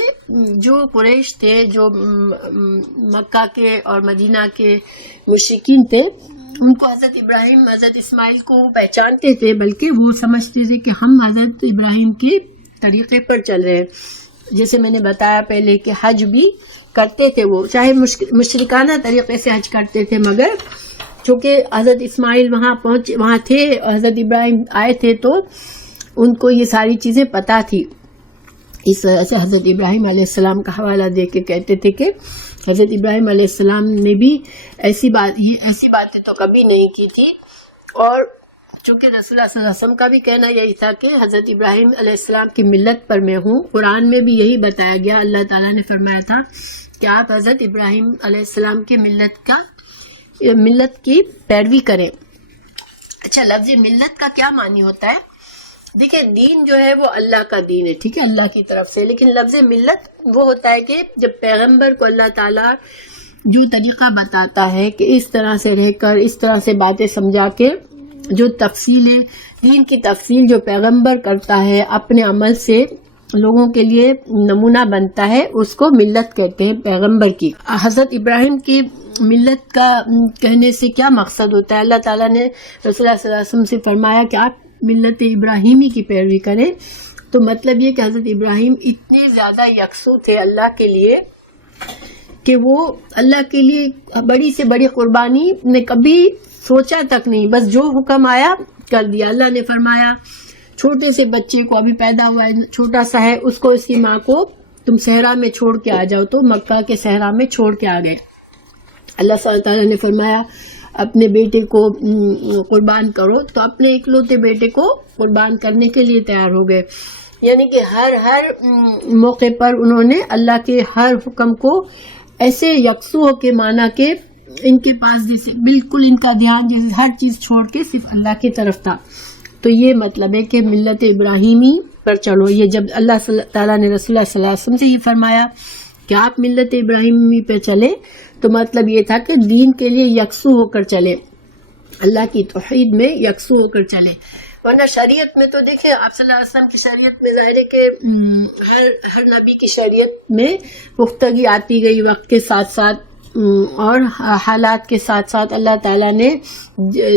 جو قریش تھے، جو مکہ کے اور مدینہ کے مشرکین تھے، ان کو حضرت ابراہیم حضرت اسماعیل کو پہچانتے تھے، بلکہ وہ سمجھتے تھے کہ ہم حضرت ابراہیم کے طریقے پر چل رہے ہیں. جیسے میں نے بتایا پہلے کہ حج بھی کرتے تھے، وہ چاہے مشرکانہ طریقے سے حج کرتے تھے، مگر چونکہ حضرت اسماعیل وہاں تھے، حضرت ابراہیم آئے تھے تو ان کو یہ ساری چیزیں پتہ تھی. اس وجہ سے حضرت ابراہیم علیہ السلام کا حوالہ دے کے کہتے تھے کہ حضرت ابراہیم علیہ السلام نے بھی ایسی باتیں تو کبھی نہیں کی تھی. اور چونکہ رسول اللہ صلی اللہ علیہ وسلم کا بھی کہنا یہی تھا کہ حضرت ابراہیم علیہ السلام کی ملت پر میں ہوں. قرآن میں بھی یہی بتایا گیا، اللہ تعالیٰ نے فرمایا تھا کہ کہ آپ حضرت ابراہیم علیہ السلام کے ملت کی پیروی کریں. اچھا، لفظ ملت کا کیا معنی ہوتا ہے؟ دیکھیں، دین جو ہے وہ اللہ کا دین ہے، ٹھیک ہے، اللہ کی طرف سے. لیکن لفظ ملت وہ ہوتا ہے کہ جب پیغمبر کو اللہ تعالیٰ جو طریقہ بتاتا ہے کہ اس طرح سے رہ کر، اس طرح سے باتیں سمجھا کے، جو تفصیل ہے دین کی تفصیل جو پیغمبر کرتا ہے اپنے عمل سے لوگوں کے لیے نمونہ بنتا ہے، اس کو ملت کہتے ہیں پیغمبر کی. حضرت ابراہیم کی ملت کا کہنے سے کیا مقصد ہوتا ہے؟ اللہ تعالیٰ نے رسول اللہ صلی اللہ علیہ وسلم سے فرمایا کہ آپ ملت ابراہیمی کی پیروی کریں. تو مطلب یہ کہ حضرت ابراہیم اتنے زیادہ یکسو تھے اللہ کے لیے کہ وہ اللہ کے لیے بڑی سے بڑی قربانی نے کبھی سوچا تک نہیں، بس جو حکم آیا کر دیا. اللہ نے فرمایا چھوٹے سے بچے کو، ابھی پیدا ہوا ہے، چھوٹا سا ہے، اس کو اس کی ماں کو تم صحرا میں چھوڑ کے آ جاؤ. تو مکہ کے صحرا میں چھوڑ کے آ گئے. اللہ صلی اللہ تعالیٰ نے فرمایا اپنے بیٹے کو قربان کرو، تو اپنے اکلوتے بیٹے کو قربان کرنے کے لیے تیار ہو گئے. یعنی کہ ہر موقع پر انہوں نے اللہ کے ہر حکم کو ایسے یکسو ہو کے مانا کہ ان کے پاس جیسے بالکل ان کا دھیان جیسے ہر چیز چھوڑ کے صرف اللہ کی طرف تھا. تو یہ مطلب ہے کہ ملت ابراہیمی پر چلو. یہ جب اللہ تعالیٰ نے رسول اللہ صلی اللہ علیہ وسلم سے یہ فرمایا کہ آپ ملت ابراہیمی پہ چلے، تو مطلب یہ تھا کہ دین کے لیے یکسو ہو کر چلے، اللہ کی توحید میں یکسو ہو کر چلے. ورنہ شریعت میں تو دیکھیں آپ صلی اللہ علیہ وسلم کی شریعت میں ظاہر ہے کہ ہر نبی کی شریعت میں پختگی آتی گئی وقت کے ساتھ ساتھ اور حالات کے ساتھ ساتھ. اللہ تعالیٰ نے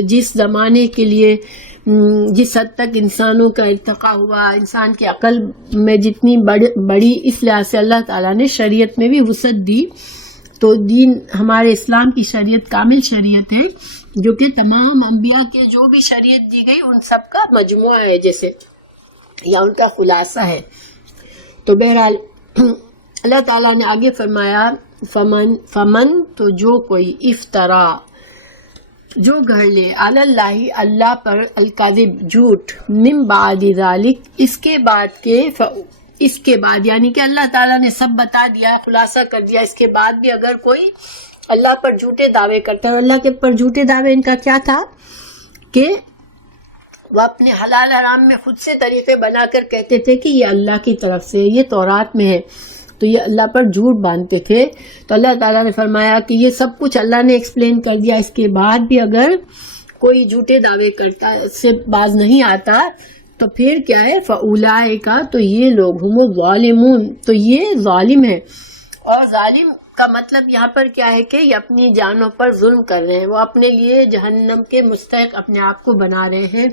جس زمانے کے لیے جس حد تک انسانوں کا ارتقا ہوا، انسان کی عقل میں جتنی بڑی، اس لحاظ سے اللہ تعالیٰ نے شریعت میں بھی وسعت دی. تو دین ہمارے اسلام کی شریعت کامل شریعت ہے، جو کہ تمام انبیاء کے جو بھی شریعت دی گئی ان سب کا مجموعہ ہے جیسے، یا ان کا خلاصہ ہے. تو بہرحال اللہ تعالیٰ نے آگے فرمایا فمن تو جو کوئی افطرا جو گھڑ لے علی اللہ اللہ پر الکاذب جھوٹ من بعد ذالک اس کے بعد یعنی کہ اللہ تعالیٰ نے سب بتا دیا، خلاصہ کر دیا، اس کے بعد بھی اگر کوئی اللہ پر جھوٹے دعوے کرتا ہے. اور اللہ کے پر جھوٹے دعوے ان کا کیا تھا کہ وہ اپنے حلال حرام میں خود سے طریقے بنا کر کہتے تھے کہ یہ اللہ کی طرف سے، یہ تورات میں ہے، تو یہ اللہ پر جھوٹ باندھتے تھے. تو اللہ تعالیٰ نے فرمایا کہ یہ سب کچھ اللہ نے ایکسپلین کر دیا، اس کے بعد بھی اگر کوئی جھوٹے دعوے کرتا ہے، اس سے باز نہیں آتا، تو پھر کیا ہے فَأُولَٰئِکَ تو یہ لوگ ہم الظالمون، تو یہ ظالم ہے. اور ظالم کا مطلب یہاں پر کیا ہے کہ یہ اپنی جانوں پر ظلم کر رہے ہیں، وہ اپنے لیے جہنم کے مستحق اپنے آپ کو بنا رہے ہیں،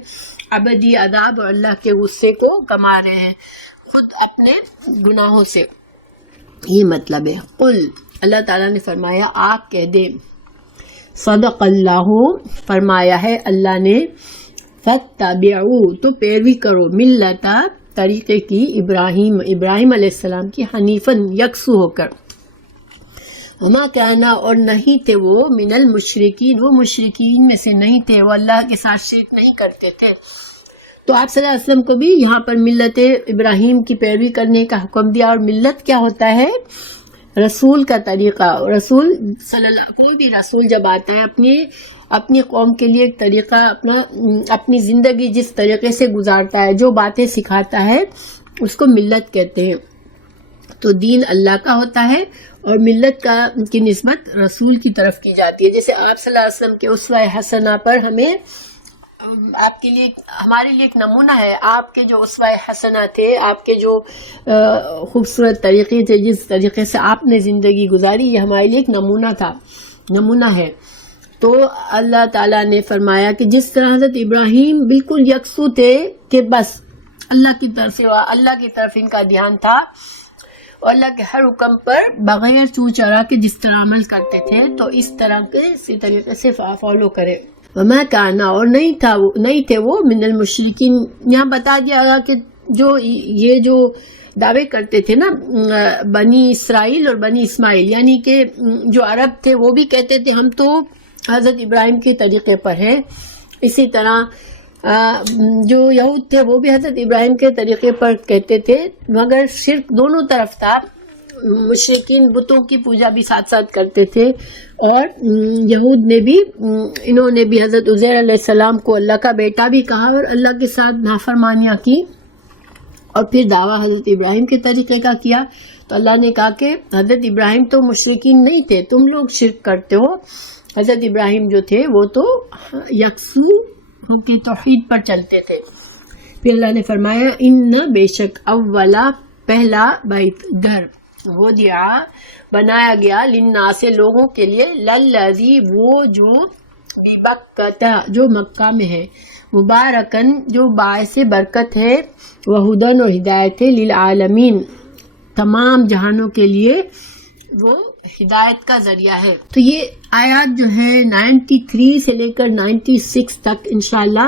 ابدی عذاب اور اللہ کے غصے کو کما رہے ہیں خود اپنے گناہوں سے. یہ مطلب ہے. قل اللہ تعالیٰ نے فرمایا آپ کہہ دیں، صدق اللہ فرمایا ہے اللہ نے، فاتبعوا تو پیروی کرو، ملت طریقے کی ابراہیم علیہ السلام کی، حنیفاً یکسو ہو کر، وما کانا اور نہیں تھے وہ، من المشرکین وہ مشرکین میں سے نہیں تھے، وہ اللہ کے ساتھ شرک نہیں کرتے تھے. تو آپ صلی اللہ علیہ وسلم کو بھی یہاں پر ملت ابراہیم کی پیروی کرنے کا حکم دیا. اور ملت کیا ہوتا ہے؟ رسول کا طریقہ. رسول کوئی بھی رسول جب آتا ہے اپنی قوم کے لیے ایک طریقہ، اپنی زندگی جس طریقے سے گزارتا ہے، جو باتیں سکھاتا ہے، اس کو ملت کہتے ہیں. تو دین اللہ کا ہوتا ہے اور ملت کی نسبت رسول کی طرف کی جاتی ہے. جیسے آپ صلی اللہ علیہ وسلم کے اسوہ حسنہ پر آپ کے لیے، ہمارے لیے ایک نمونہ ہے. آپ کے جو اسوہ حسنہ تھے، آپ کے جو خوبصورت طریقے تھے، جس طریقے سے آپ نے زندگی گزاری، یہ ہمارے لیے ایک نمونہ ہے. تو اللہ تعالیٰ نے فرمایا کہ جس طرح حضرت ابراہیم بالکل یکسو تھے کہ بس اللہ کی طرف ان کا دھیان تھا، اور اللہ کے ہر حکم پر بغیر چوں چرا کے جس طرح عمل کرتے تھے، تو اس طریقے سے فالو کرے. وما کانا اور نہیں تھے وہ من المشرکین. یہاں بتا دیا گیا کہ جو دعوے کرتے تھے نا بنی اسرائیل اور بنی اسماعیل، یعنی کہ جو عرب تھے وہ بھی کہتے تھے ہم تو حضرت ابراہیم کے طریقے پر ہیں، اسی طرح جو یہود تھے وہ بھی حضرت ابراہیم کے طریقے پر کہتے تھے، مگر شرک دونوں طرف تھا. مشرکین بتوں کی پوجا بھی ساتھ ساتھ کرتے تھے، اور یہود نے بھی انہوں نے بھی حضرت عزیر علیہ السلام کو اللہ کا بیٹا بھی کہا اور اللہ کے ساتھ نافرمانیاں کی، اور پھر دعویٰ حضرت ابراہیم کے طریقے کا کیا۔ تو اللہ نے کہا کہ حضرت ابراہیم تو مشرکین نہیں تھے، تم لوگ شرک کرتے ہو، حضرت ابراہیم جو تھے وہ تو یکسو ان کی توحید پر چلتے تھے۔ پھر اللہ نے فرمایا ان بے شک اولا پہلا بیت گھر وہ دیا بنایا گیا للناس لوگوں کے لیے، للذی وہ جو ببکہ جو مکہ میں ہے، مبارکن جو باعث برکت ہے، وہدن اور ہدایت ہے، للعالمین تمام جہانوں کے لیے وہ ہدایت کا ذریعہ ہے۔ تو یہ آیات جو ہے 93 سے لے کر 96 تک انشاءاللہ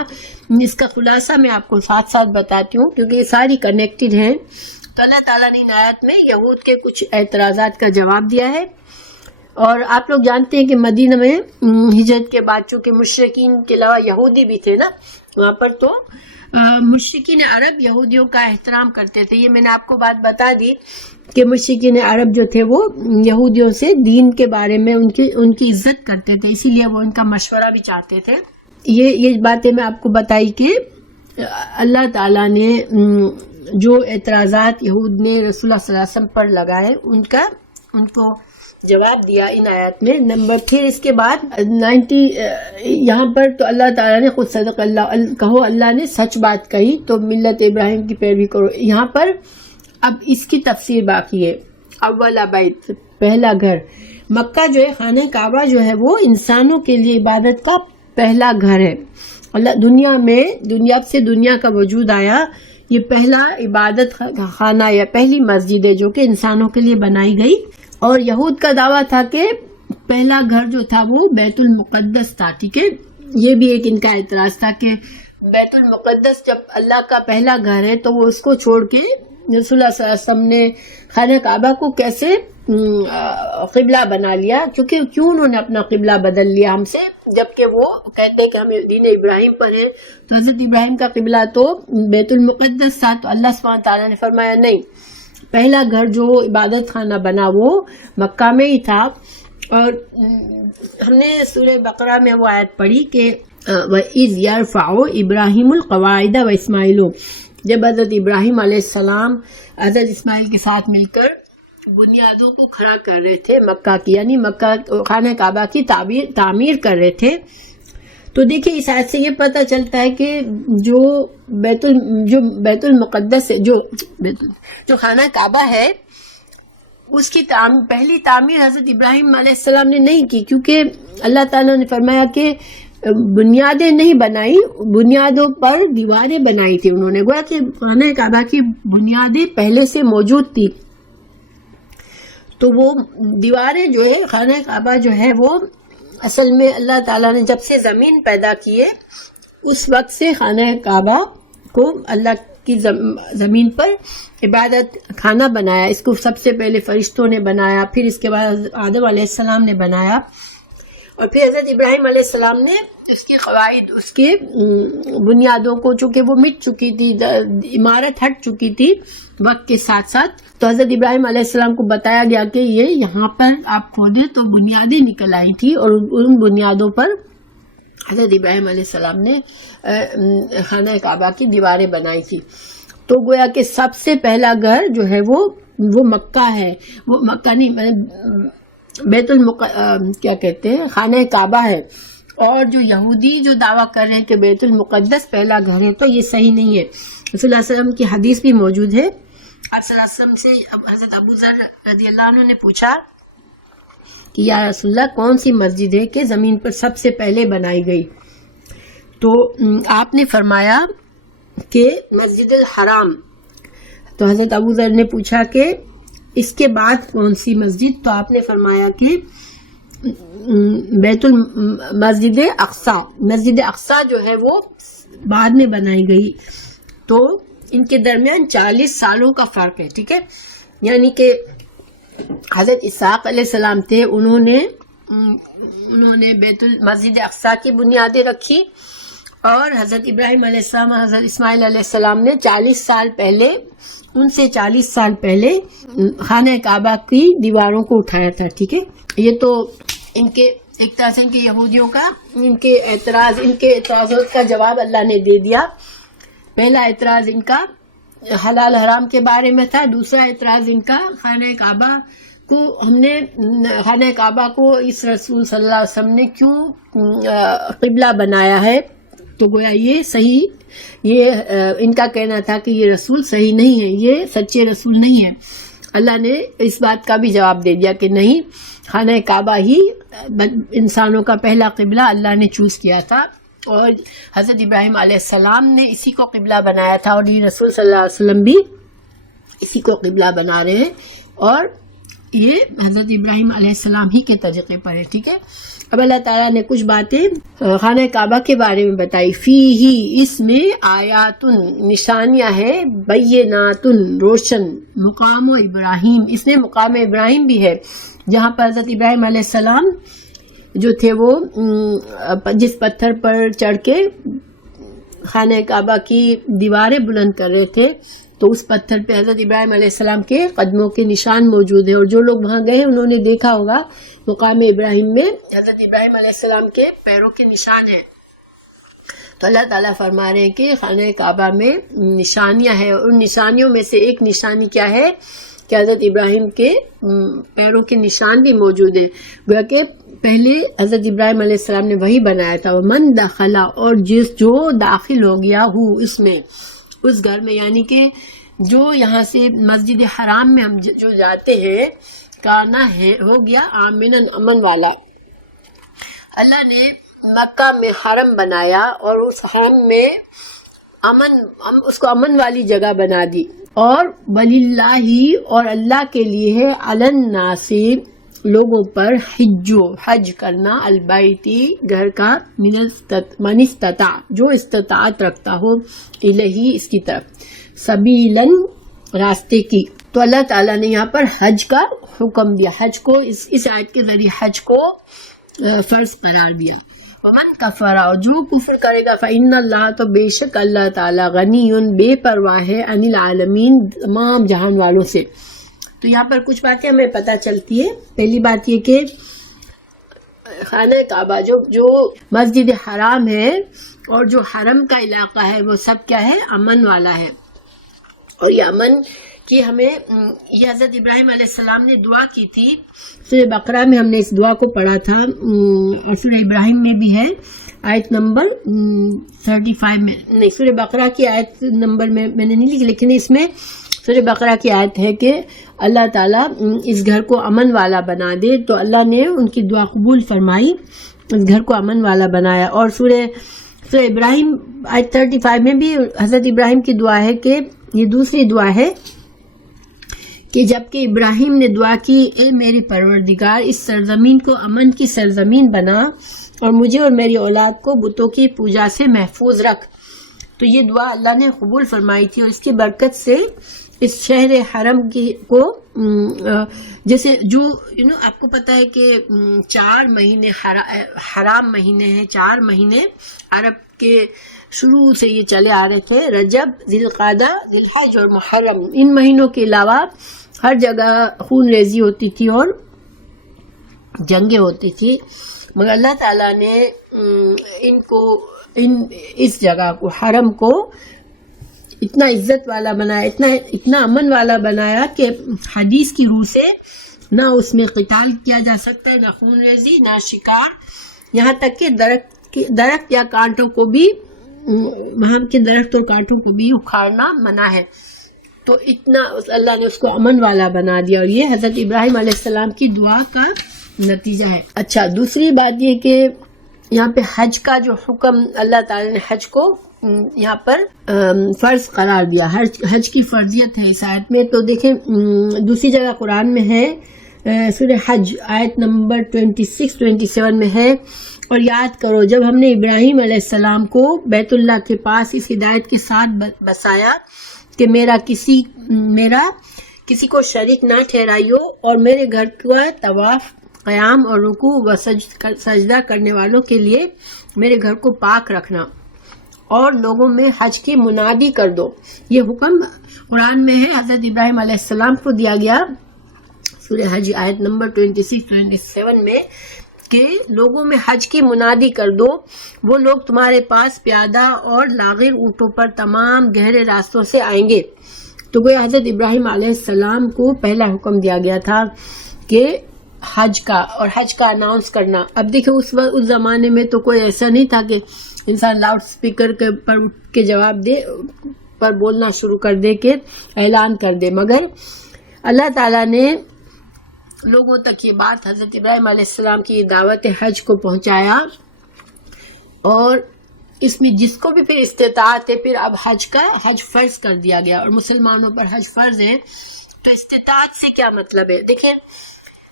اس کا خلاصہ میں آپ کو ساتھ ساتھ بتاتی ہوں، کیونکہ یہ ساری کنیکٹڈ ہیں۔ تو اللہ تعالیٰ نے ان آیات میں یہود کے کچھ اعتراضات کا جواب دیا ہے، اور آپ لوگ جانتے ہیں کہ مدینہ میں ہجرت کے بعد چونکہ مشرکین کے علاوہ یہودی بھی تھے نا، وہاں پر تو مشرکین عرب یہودیوں کا احترام کرتے تھے۔ یہ میں نے آپ کو بات بتا دی کہ مشرکین عرب جو تھے وہ یہودیوں سے دین کے بارے میں ان کی عزت کرتے تھے، اسی لیے وہ ان کا مشورہ بھی چاہتے تھے۔ یہ باتیں میں آپ کو بتائی کہ اللہ تعالیٰ نے جو اعتراضات یہود نے رسول اللہ صلی اللہ علیہ وسلم پر لگائے ان کو جواب دیا ان آیات میں۔ نمبر پھر اس کے بعد 90 یہاں پر تو اللہ تعالیٰ نے خود صدق اللہ کہو، اللہ نے سچ بات کہی تو ملت ابراہیم کی پیروی کرو۔ یہاں پر اب اس کی تفسیر باقی ہے۔ اولا بیت پہلا گھر، مکہ جو ہے خانہ کعبہ جو ہے وہ انسانوں کے لیے عبادت کا پہلا گھر ہے۔ اللہ دنیا سے دنیا کا وجود آیا، یہ پہلا عبادت خانہ یا پہلی مسجد ہے جو کہ انسانوں کے لیے بنائی گئی۔ اور یہود کا دعویٰ تھا کہ پہلا گھر جو تھا وہ بیت المقدس تھا، ٹھیک ہے، یہ بھی ایک ان کا اعتراض تھا کہ بیت المقدس جب اللہ کا پہلا گھر ہے تو وہ اس کو چھوڑ کے رسول اللہ صلی اللہ علیہ وسلم نے خانہ کعبہ کو کیسے قبلہ بنا لیا، کیوں انہوں نے اپنا قبلہ بدل لیا ہم سے، جبکہ وہ کہتے ہیں کہ ہم دین ابراہیم پر ہیں۔ تو حضرت ابراہیم کا قبلہ تو بیت المقدس تھا، تو اللہ سبحانہ تعالیٰ نے فرمایا نہیں، پہلا گھر جو عبادت خانہ بنا وہ مکہ میں ہی تھا۔ اور ہم نے سورہ بقرہ میں وہ آیت پڑھی کہ وَإِذْ يَرْفَعُ إِبْرَاهِيمُ الْقَوَاعِدَ وَإِسْمَاعِيلُ، جب حضرت ابراہیم علیہ السلام حضرت اسماعیل کے ساتھ مل کر بنیادوں کو کھڑا کر رہے تھے مکہ کی، یعنی مکہ خانہ کعبہ کی تعمیر کر رہے تھے۔ تو دیکھیں اس آیت سے یہ پتہ چلتا ہے کہ جو بیت المقدس ہے، جو خانہ کعبہ ہے، اس کی پہلی تعمیر حضرت ابراہیم علیہ السلام نے نہیں کی، کیونکہ اللہ تعالیٰ نے فرمایا کہ بنیادیں نہیں بنائی، بنیادوں پر دیواریں بنائی تھی انہوں نے، گویا کہ خانہ کعبہ کی بنیادیں پہلے سے موجود تھی۔ تو وہ دیواریں جو ہے خانہ کعبہ جو ہے وہ اصل میں اللہ تعالیٰ نے جب سے زمین پیدا کی ہے اس وقت سے خانہ کعبہ کو اللہ کی زمین پر عبادت خانہ بنایا۔ اس کو سب سے پہلے فرشتوں نے بنایا، پھر اس کے بعد آدم علیہ السلام نے بنایا، اور پھر حضرت ابراہیم علیہ السلام نے اس کی قواعد، اس کے بنیادوں کو، چونکہ وہ مٹ چکی تھی، عمارت ہٹ چکی تھی وقت کے ساتھ ساتھ، تو حضرت ابراہیم علیہ السلام کو بتایا گیا کہ یہ یہاں پر آپ کھودے تو بنیادیں نکل آئی تھی، اور ان بنیادوں پر حضرت ابراہیم علیہ السلام نے خانہ کعبہ کی دیواریں بنائی تھی۔ تو گویا کہ سب سے پہلا گھر جو ہے وہ مکہ ہے، وہ مکہ نہیں، بیت کیا کہتے ہیں، خانہ کعبہ ہے۔ اور جو یہودی جو دعویٰ کر رہے ہیں کہ بیت المقدس پہلا گھر ہے، تو یہ صحیح نہیں ہے۔ رسول اللہ صلی اللہ علیہ وسلم کی حدیث بھی موجود ہے، آپ صلی اللہ علیہ وسلم سے حضرت ابو ذر رضی اللہ عنہ نے پوچھا کہ یا رسول اللہ کون سی مسجد ہے کہ زمین پر سب سے پہلے بنائی گئی؟ تو آپ نے فرمایا کہ مسجد الحرام۔ تو حضرت ابو ذر نے پوچھا کہ اس کے بعد کون سی مسجد؟ تو آپ نے فرمایا کہ مسجد اقصیٰ، مسجد اقصیٰ جو ہے وہ بعد میں بنائی گئی۔ تو ان کے درمیان 40 سالوں کا فرق ہے، ٹھیک ہے، یعنی کہ حضرت اسحاق علیہ السلام تھے، انہوں نے مسجد اقصیٰ کی بنیادیں رکھی، اور حضرت ابراہیم علیہ السلام اور حضرت اسماعیل علیہ السلام نے 40 سال پہلے ان سے 40 سال پہلے خانہ کعبہ کی دیواروں کو اٹھایا تھا. ٹھیک ہے, یہ تو ان کے ایک طرح سے ان کے یہودیوں کا ان کے اعتراضوں کا جواب اللہ نے دے دیا. پہلا اعتراض ان کا حلال حرام کے بارے میں تھا, دوسرا اعتراض ان کا خانہ کعبہ کو خانہ کعبہ کو اس رسول صلی اللہ علیہ وسلم نے کیوں قبلہ بنایا ہے. تو گویا یہ ان کا کہنا تھا کہ یہ رسول صحیح نہیں ہے, یہ سچے رسول نہیں ہے. اللہ نے اس بات کا بھی جواب دے دیا کہ نہیں, خانہ کعبہ ہی انسانوں کا پہلا قبلہ اللہ نے چوز کیا تھا, اور حضرت ابراہیم علیہ السلام نے اسی کو قبلہ بنایا تھا, اور یہ رسول صلی اللہ علیہ وسلم بھی اسی کو قبلہ بنا رہے ہیں, اور یہ حضرت ابراہیم علیہ السلام ہی کے طریقے پر ہے. ٹھیک ہے, اب اللہ تعالیٰ نے کچھ باتیں خانہ کعبہ کے بارے میں بتائی. فیہ, اس میں آیات نشانیاں ہیں, بینات روشن, مقام ابراہیم, اس میں مقام ابراہیم بھی ہے, جہاں پر حضرت ابراہیم علیہ السلام جو تھے وہ جس پتھر پر چڑھ کے خانہ کعبہ کی دیواریں بلند کر رہے تھے, تو اس پتھر پہ حضرت ابراہیم علیہ السلام کے قدموں کے نشان موجود ہیں, اور جو لوگ وہاں گئے انہوں نے دیکھا ہوگا مقام ابراہیم میں حضرت ابراہیم علیہ السلام کے پیروں کے نشان ہیں. تو اللہ تعالیٰ فرما رہے ہیں کہ خانہ کعبہ میں نشانیاں ہیں, اور ان نشانیوں میں سے ایک نشانی کیا ہے کہ حضرت ابراہیم کے پیروں کے نشان بھی موجود ہیں. گویا کہ پہلے حضرت ابراہیم علیہ السلام نے وہی بنایا تھا. ومن دخلا, اور جو داخل ہو گیا ہو اس میں, اس گھر میں, یعنی کہ جو یہاں سے مسجد حرام میں ہم جو جاتے ہیں, کانا ہے ہو گیا آمنن, امن والا. اللہ نے مکہ میں حرم بنایا, اور اس حرم میں اس کو امن والی جگہ بنا دی. اور وللہ, اور اللہ کے لیے ہے, علی الناس, لوگوں پر, حج کرنا, البیتی, گھر کا, من استطاع, جو استطاعت رکھتا ہو, الہی, اس کی طرف, سبیلاً, راستے کی. تو اللہ تعالیٰ نے یہاں پر حج کا حکم دیا, حج کو اس آیت کے ذریعے حج کو فرض قرار دیا. ومن کفر, اور جو کفر کرے گا, فإن اللہ, تو بے شک اللہ تعالیٰ, غنی, بے پرواہ ہے, عن العالمین, تمام جہان والوں سے. تو یہاں پر کچھ باتیں ہمیں پتہ چلتی ہے. پہلی بات یہ کہ خانہ کعبہ جو مسجد حرام ہے اور جو حرم کا علاقہ ہے, وہ سب کیا ہے, امن والا ہے. اور یہ امن کی ہمیں, یہ حضرت ابراہیم علیہ السلام نے دعا کی تھی. سورہ بقرہ میں ہم نے اس دعا کو پڑھا تھا, اور سورہ ابراہیم میں بھی ہے, آیت نمبر 35 میں, نہیں, سورہ بقرہ کی آیت نمبر میں نے نہیں لکھی, لیکن اس میں سورہ بقرہ کی آیت ہے کہ اللہ تعالیٰ اس گھر کو امن والا بنا دے. تو اللہ نے ان کی دعا قبول فرمائی, اس گھر کو امن والا بنایا. اور سورہ ابراہیم آیت 35 میں بھی حضرت ابراہیم کی دعا ہے, کہ یہ دوسری دعا ہے کہ جبکہ ابراہیم نے دعا کی, اے میری پروردگار, اس سرزمین کو امن کی سرزمین بنا, اور مجھے اور میری اولاد کو بتوں کی پوجا سے محفوظ رکھ. تو یہ دعا اللہ نے قبول فرمائی تھی, اور اس کی برکت سے اس شہر حرم کو, جیسے جو آپ کو پتہ ہے کہ 4 مہینے حرام مہینے ہیں, 4 مہینے عرب کے شروع سے یہ چلے آ رہے تھے, رجب, ذی القعدہ, ذی الحج اور محرم. ان مہینوں کے علاوہ ہر جگہ خون ریزی ہوتی تھی اور جنگیں ہوتی تھی, مگر اللہ تعالیٰ نے اس جگہ کو, حرم کو اتنا عزت والا بنایا, اتنا امن والا بنایا کہ حدیث کی روح سے نہ اس میں قتال کیا جا سکتا ہے, نہ خون ریزی, نہ شکار, یہاں تک کہ درخت یا کانٹوں کو بھی, وہاں کے درخت اور کانٹوں کو بھی اکھاڑنا منع ہے. تو اتنا اللہ نے اس کو امن والا بنا دیا, اور یہ حضرت ابراہیم علیہ السلام کی دعا کا نتیجہ ہے. اچھا, دوسری بات یہ کہ یہاں پہ حج کا جو حکم, اللہ تعالی نے حج کو یہاں پر فرض قرار دیا, حج کی فرضیت ہے اس آیت میں. تو دیکھیں دوسری جگہ قرآن میں ہے, سورہ حج آیت نمبر 26-27 میں ہے, اور یاد کرو جب ہم نے ابراہیم علیہ السلام کو بیت اللہ کے پاس اس ہدایت کے ساتھ بسایا کہ میرا کسی کو شریک نہ ٹھہرائیو, اور میرے گھر کا طواف, قیام اور رکوع و سجدہ کرنے والوں کے لیے میرے گھر کو پاک رکھنا. اور لوگوں میں حج کی منادی کر دو. یہ حکم قرآن میں ہے، حضرت ابراہیم علیہ السلام کو دیا گیا سورہ حج آیت نمبر 26-27 میں کہ لوگوں میں حج کی منادی کر دو، وہ لوگ تمہارے پاس پیادہ اور لاغر اونٹوں پر تمام گہرے راستوں سے آئیں گے. تو گویا حضرت ابراہیم علیہ السلام کو پہلا حکم دیا گیا تھا کہ حج کا، اور حج کا اناؤنس کرنا. اب دیکھیں اس زمانے میں تو کوئی ایسا نہیں تھا کہ انسان لاؤڈ اسپیکر پر اٹھ کے جواب دے، پر بولنا شروع کر دے کہ اعلان کر دے، مگر اللہ تعالیٰ نے لوگوں تک یہ بات، حضرت ابراہیم علیہ السلام کی دعوت حج کو پہنچایا. اور اس میں جس کو بھی پھر استطاعت ہے، پھر اب حج فرض کر دیا گیا، اور مسلمانوں پر حج فرض ہے. تو استطاعت سے کیا مطلب ہے؟ دیکھیں،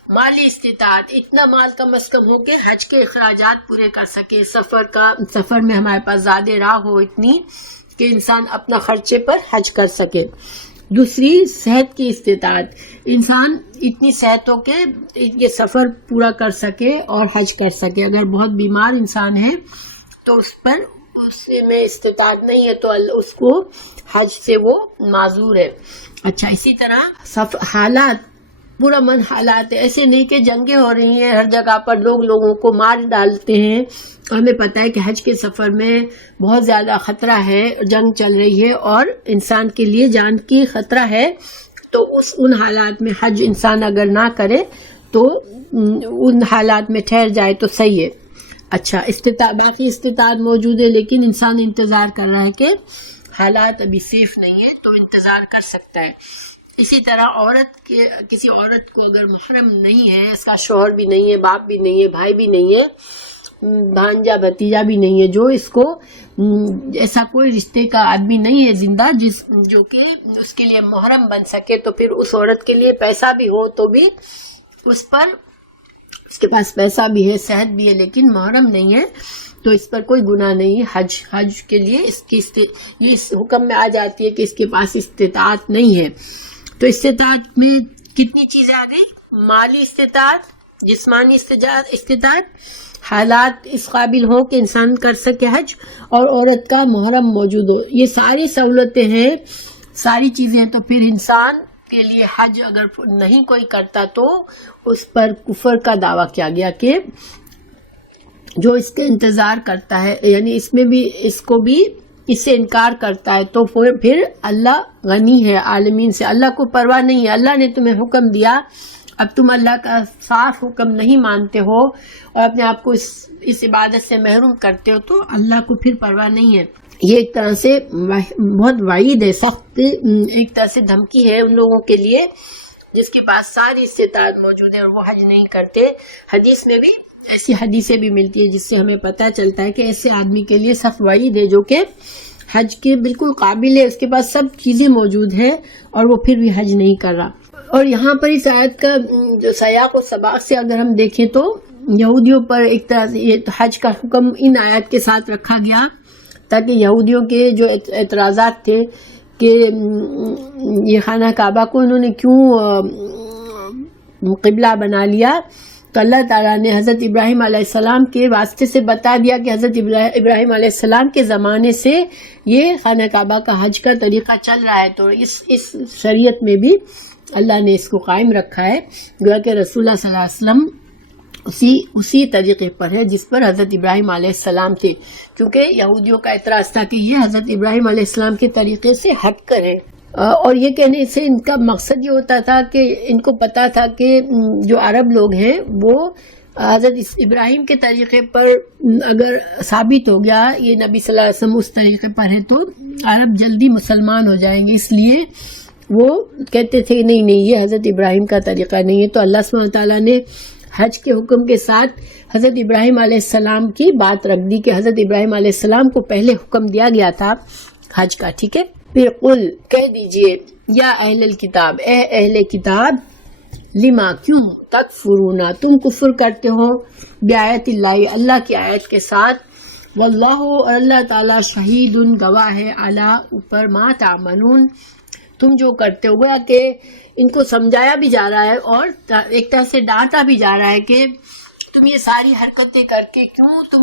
مالی استطاعت، اتنا مال کم از کم ہو کہ حج کے اخراجات پورے کر سکے، سفر میں ہمارے پاس زیادہ راہ ہو اتنی کہ انسان اپنا خرچے پر حج کر سکے. دوسری، صحت کی استطاعت، انسان اتنی صحت ہو کہ یہ سفر پورا کر سکے اور حج کر سکے. اگر بہت بیمار انسان ہے تو اس میں استطاعت نہیں ہے تو اس کو حج سے وہ معذور ہے. اچھا، اسی طرح حالات، پورا من حالات ہے، ایسے نہیں کہ جنگیں ہو رہی ہیں ہر جگہ پر، لوگوں کو مار ڈالتے ہیں. ہمیں پتہ ہے کہ حج کے سفر میں بہت زیادہ خطرہ ہے، جنگ چل رہی ہے اور انسان کے لیے جان کی خطرہ ہے. تو ان حالات میں حج انسان اگر نہ کرے تو ان حالات میں ٹھہر جائے تو صحیح ہے. اچھا، باقی استطاعت موجود ہے، لیکن انسان انتظار کر رہا ہے کہ حالات ابھی سیف نہیں ہے تو انتظار کر سکتا ہے. اسی طرح کسی عورت کو اگر محرم نہیں ہے، اس کا شوہر بھی نہیں ہے، باپ بھی نہیں ہے، بھائی بھی نہیں ہے، بھانجا بھتیجا بھی نہیں ہے، جو اس کو ایسا کوئی رشتے کا آدمی نہیں ہے زندہ جو کہ اس کے لیے محرم بن سکے، تو پھر اس عورت کے لیے پیسہ بھی ہو تو بھی اس کے پاس پیسہ بھی ہے، صحت بھی ہے، لیکن محرم نہیں ہے تو اس پر کوئی گناہ نہیں ہے. حج کے لیے یہ اس حکم میں آ جاتی ہے کہ اس کے پاس استطاعت نہیں ہے. تو استطاعت میں کتنی چیزیں آ گئی؟ مالی استطاعت، جسمانی استطاعت، حالات اس قابل ہو کہ انسان کر سکے حج، اور عورت کا محرم موجود ہو. یہ ساری سہولتیں ہیں، ساری چیزیں ہیں. تو پھر انسان کے لیے حج اگر نہیں کوئی کرتا تو اس پر کفر کا دعویٰ کیا گیا کہ جو اس کے انتظار کرتا ہے، یعنی اس سے انکار کرتا ہے تو پھر اللہ غنی ہے عالمین سے، اللہ کو پرواہ نہیں ہے. اللہ نے تمہیں حکم دیا، اب تم اللہ کا صاف حکم نہیں مانتے ہو اور اپنے آپ کو اس عبادت سے محروم کرتے ہو تو اللہ کو پھر پرواہ نہیں ہے. یہ ایک طرح سے بہت وعید ہے، سخت ایک طرح سے دھمکی ہے ان لوگوں کے لیے جس کے پاس ساری استطاعت موجود ہے اور وہ حج نہیں کرتے. حدیث میں بھی ایسی حدیثیں بھی ملتی ہے جس سے ہمیں پتہ چلتا ہے کہ ایسے آدمی کے لیے سخت وعید ہے جو کہ حج کے بالکل قابل ہے، اس کے پاس سب چیزیں موجود ہیں اور وہ پھر بھی حج نہیں کر رہا. اور یہاں پر اس آیت کا جو سیاق و سباق سے اگر ہم دیکھیں تو یہودیوں پر ایک طرح سے یہ حج کا حکم ان آیت کے ساتھ رکھا گیا تاکہ یہودیوں کے جو اعتراضات تھے کہ یہ خانہ کعبہ کو انہوں نے کیوں قبلہ بنا لیا، تو اللہ تعالیٰ نے حضرت ابراہیم علیہ السلام کے واسطے سے بتا دیا کہ حضرت ابراہیم علیہ السلام کے زمانے سے یہ خانہ کعبہ کا حج کا طریقہ چل رہا ہے. تو اس شریعت میں بھی اللہ نے اس کو قائم رکھا ہے، گویا کہ رسول اللہ صلی اللہ علیہ وسلم اسی طریقے پر ہے جس پر حضرت ابراہیم علیہ السلام تھے، کیونکہ یہودیوں کا اعتراض تھا کہ یہ حضرت ابراہیم علیہ السلام کے طریقے سے ہٹ کر ہے. اور یہ کہنے سے ان کا مقصد یہ ہوتا تھا کہ ان کو پتا تھا کہ جو عرب لوگ ہیں وہ حضرت ابراہیم کے طریقے پر اگر ثابت ہو گیا یہ نبی صلی اللہ علیہ وسلم اس طریقے پر ہے تو عرب جلدی مسلمان ہو جائیں گے، اس لیے وہ کہتے تھے نہیں یہ حضرت ابراہیم کا طریقہ نہیں ہے. تو اللہ سبحانہ تعالیٰ نے حج کے حکم کے ساتھ حضرت ابراہیم علیہ السلام کی بات رکھ دی کہ حضرت ابراہیم علیہ السلام کو پہلے حکم دیا گیا تھا حج کا. ٹھیک ہے، پھر قل کہہ دیجئے یا اہل الکتاب، اے اہل کتاب، لما کیوں تکفرون تم کفر کرتے ہو بآیت اللہ اللہ کی آیت کے ساتھ، واللہ اور اللہ تعالیٰ شہید گواہ ہے علی اوپر ما تعملون تم جو کرتے ہو. گویا کہ ان کو سمجھایا بھی جا رہا ہے اور ایک طرح سے ڈانٹا بھی جا رہا ہے کہ تم یہ ساری حرکتیں کر کے کیوں تم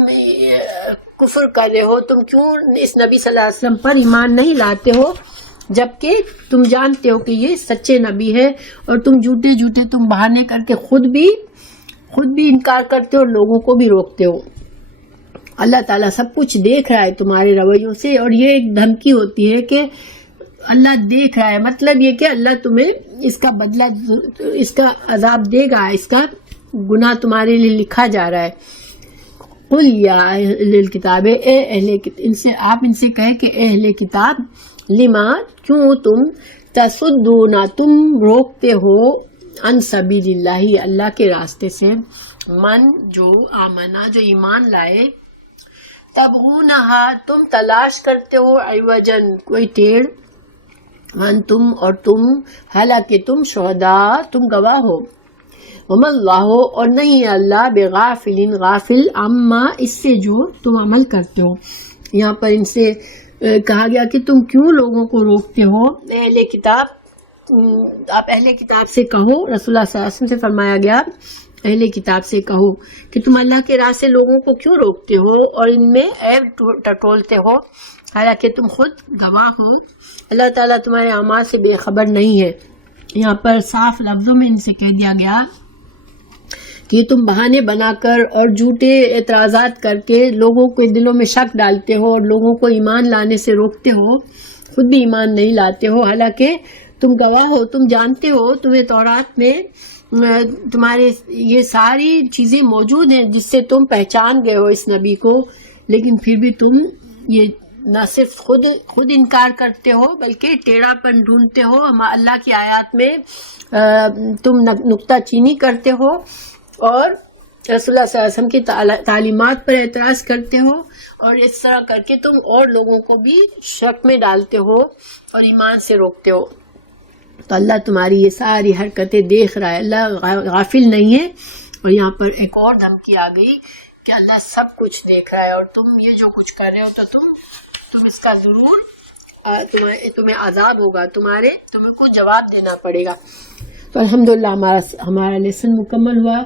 کفر کر رہے ہو، تم کیوں اس نبی صلی اللہ علیہ وسلم پر ایمان نہیں لاتے ہو، جبکہ تم جانتے ہو کہ یہ سچے نبی ہے، اور تم جھوٹے تم بہانے کر کے خود بھی انکار کرتے ہو اور لوگوں کو بھی روکتے ہو۔ اللہ تعالیٰ سب کچھ دیکھ رہا ہے تمہارے رویوں سے، اور یہ ایک دھمکی ہوتی ہے کہ اللہ دیکھ رہا ہے، مطلب یہ کہ اللہ تمہیں اس کا بدلہ، اس کا عذاب دے گا، اس کا گناہ تمہارے لیے لکھا جا رہا ہے۔ قل یا اہل الکتاب، اے اہل کتاب، آپ ان سے کہیں کہ اے اہل کتاب، لما، کیوں تم تصدون، تم روکتے ہو، عن سبیل اللہ، اللہ کے راستے سے، من، جو آمنا، جو ایمان لائے، تبغونہا، تم تلاش کرتے ہو، عوجن، کوئی ٹیڑھ، وانتم، اور تم، حالانکہ تم شہداء، تم گواہ ہو، وما اللہ، اور نہیں اللہ، بغافل، غافل، عما، اس سے جو تم عمل کرتے ہو۔ یہاں پر ان سے کہا گیا کہ تم کیوں لوگوں کو روکتے ہو، اہل کتاب، آپ اہل کتاب سے کہو، رسول اللہ صلی اللہ علیہ وسلم سے فرمایا گیا اہل کتاب سے کہو کہ تم اللہ کے راہ سے لوگوں کو کیوں روکتے ہو اور ان میں عیب ٹٹولتے ہو، حالانکہ تم خود گواہ ہو، اللہ تعالیٰ تمہارے اعمال سے بے خبر نہیں ہے۔ یہاں پر صاف لفظوں میں ان سے کہہ دیا گیا کہ تم بہانے بنا کر اور جھوٹے اعتراضات کر کے لوگوں کے دلوں میں شک ڈالتے ہو اور لوگوں کو ایمان لانے سے روکتے ہو، خود بھی ایمان نہیں لاتے ہو، حالانکہ تم گواہ ہو، تم جانتے ہو، تمہیں تورات میں تمہارے یہ ساری چیزیں موجود ہیں جس سے تم پہچان گئے ہو اس نبی کو، لیکن پھر بھی تم یہ نہ صرف خود انکار کرتے ہو بلکہ ٹیڑھا پن ڈھونڈتے ہو، اللہ کی آیات میں تم نکتہ چینی کرتے ہو اور رسول اللہ صلی اللہ علیہ وسلم کی تعلیمات پر اعتراض کرتے ہو، اور اس طرح کر کے تم اور لوگوں کو بھی شک میں ڈالتے ہو اور ایمان سے روکتے ہو۔ تو اللہ تمہاری یہ ساری حرکتیں دیکھ رہا ہے، اللہ غافل نہیں ہے۔ اور یہاں پر ایک اور دھمکی آ گئی کہ اللہ سب کچھ دیکھ رہا ہے، اور تم یہ جو کچھ کر رہے ہو تو تم اس کا ضرور تمہیں عذاب ہوگا، تمہیں کچھ جواب دینا پڑے گا۔ تو الحمدللہ ہمارا لیسن مکمل ہوا۔